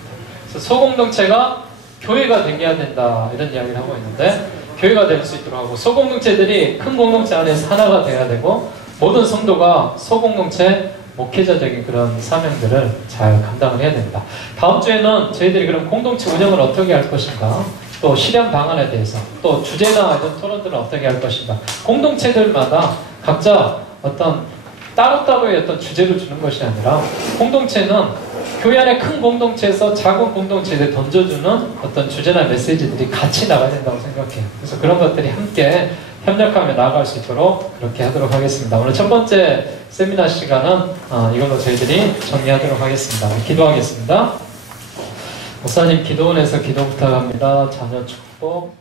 그래서 소공동체가 교회가 되어야 된다, 이런 이야기를 하고 있는데, 교회가 될 수 있도록 하고, 소공동체들이 큰 공동체 안에서 하나가 돼야 되고, 모든 성도가 소공동체 목회자적인 그런 사명들을 잘 감당을 해야 됩니다. 다음 주에는 저희들이 그럼 공동체 운영을 어떻게 할 것인가, 또 실현 방안에 대해서, 또 주제나 이런 토론들은 어떻게 할 것인가, 공동체들마다 각자 어떤 따로따로의 어떤 주제를 주는 것이 아니라, 공동체는 교회 안에 큰 공동체에서 작은 공동체에 던져주는 어떤 주제나 메시지들이 같이 나가야 된다고 생각해요. 그래서 그런 것들이 함께 협력하며 나아갈 수 있도록 그렇게 하도록 하겠습니다. 오늘 첫 번째 세미나 시간은 이걸로 저희들이 정리하도록 하겠습니다. 기도하겠습니다. 목사님 기도원에서 기도 부탁합니다. 자녀 축복.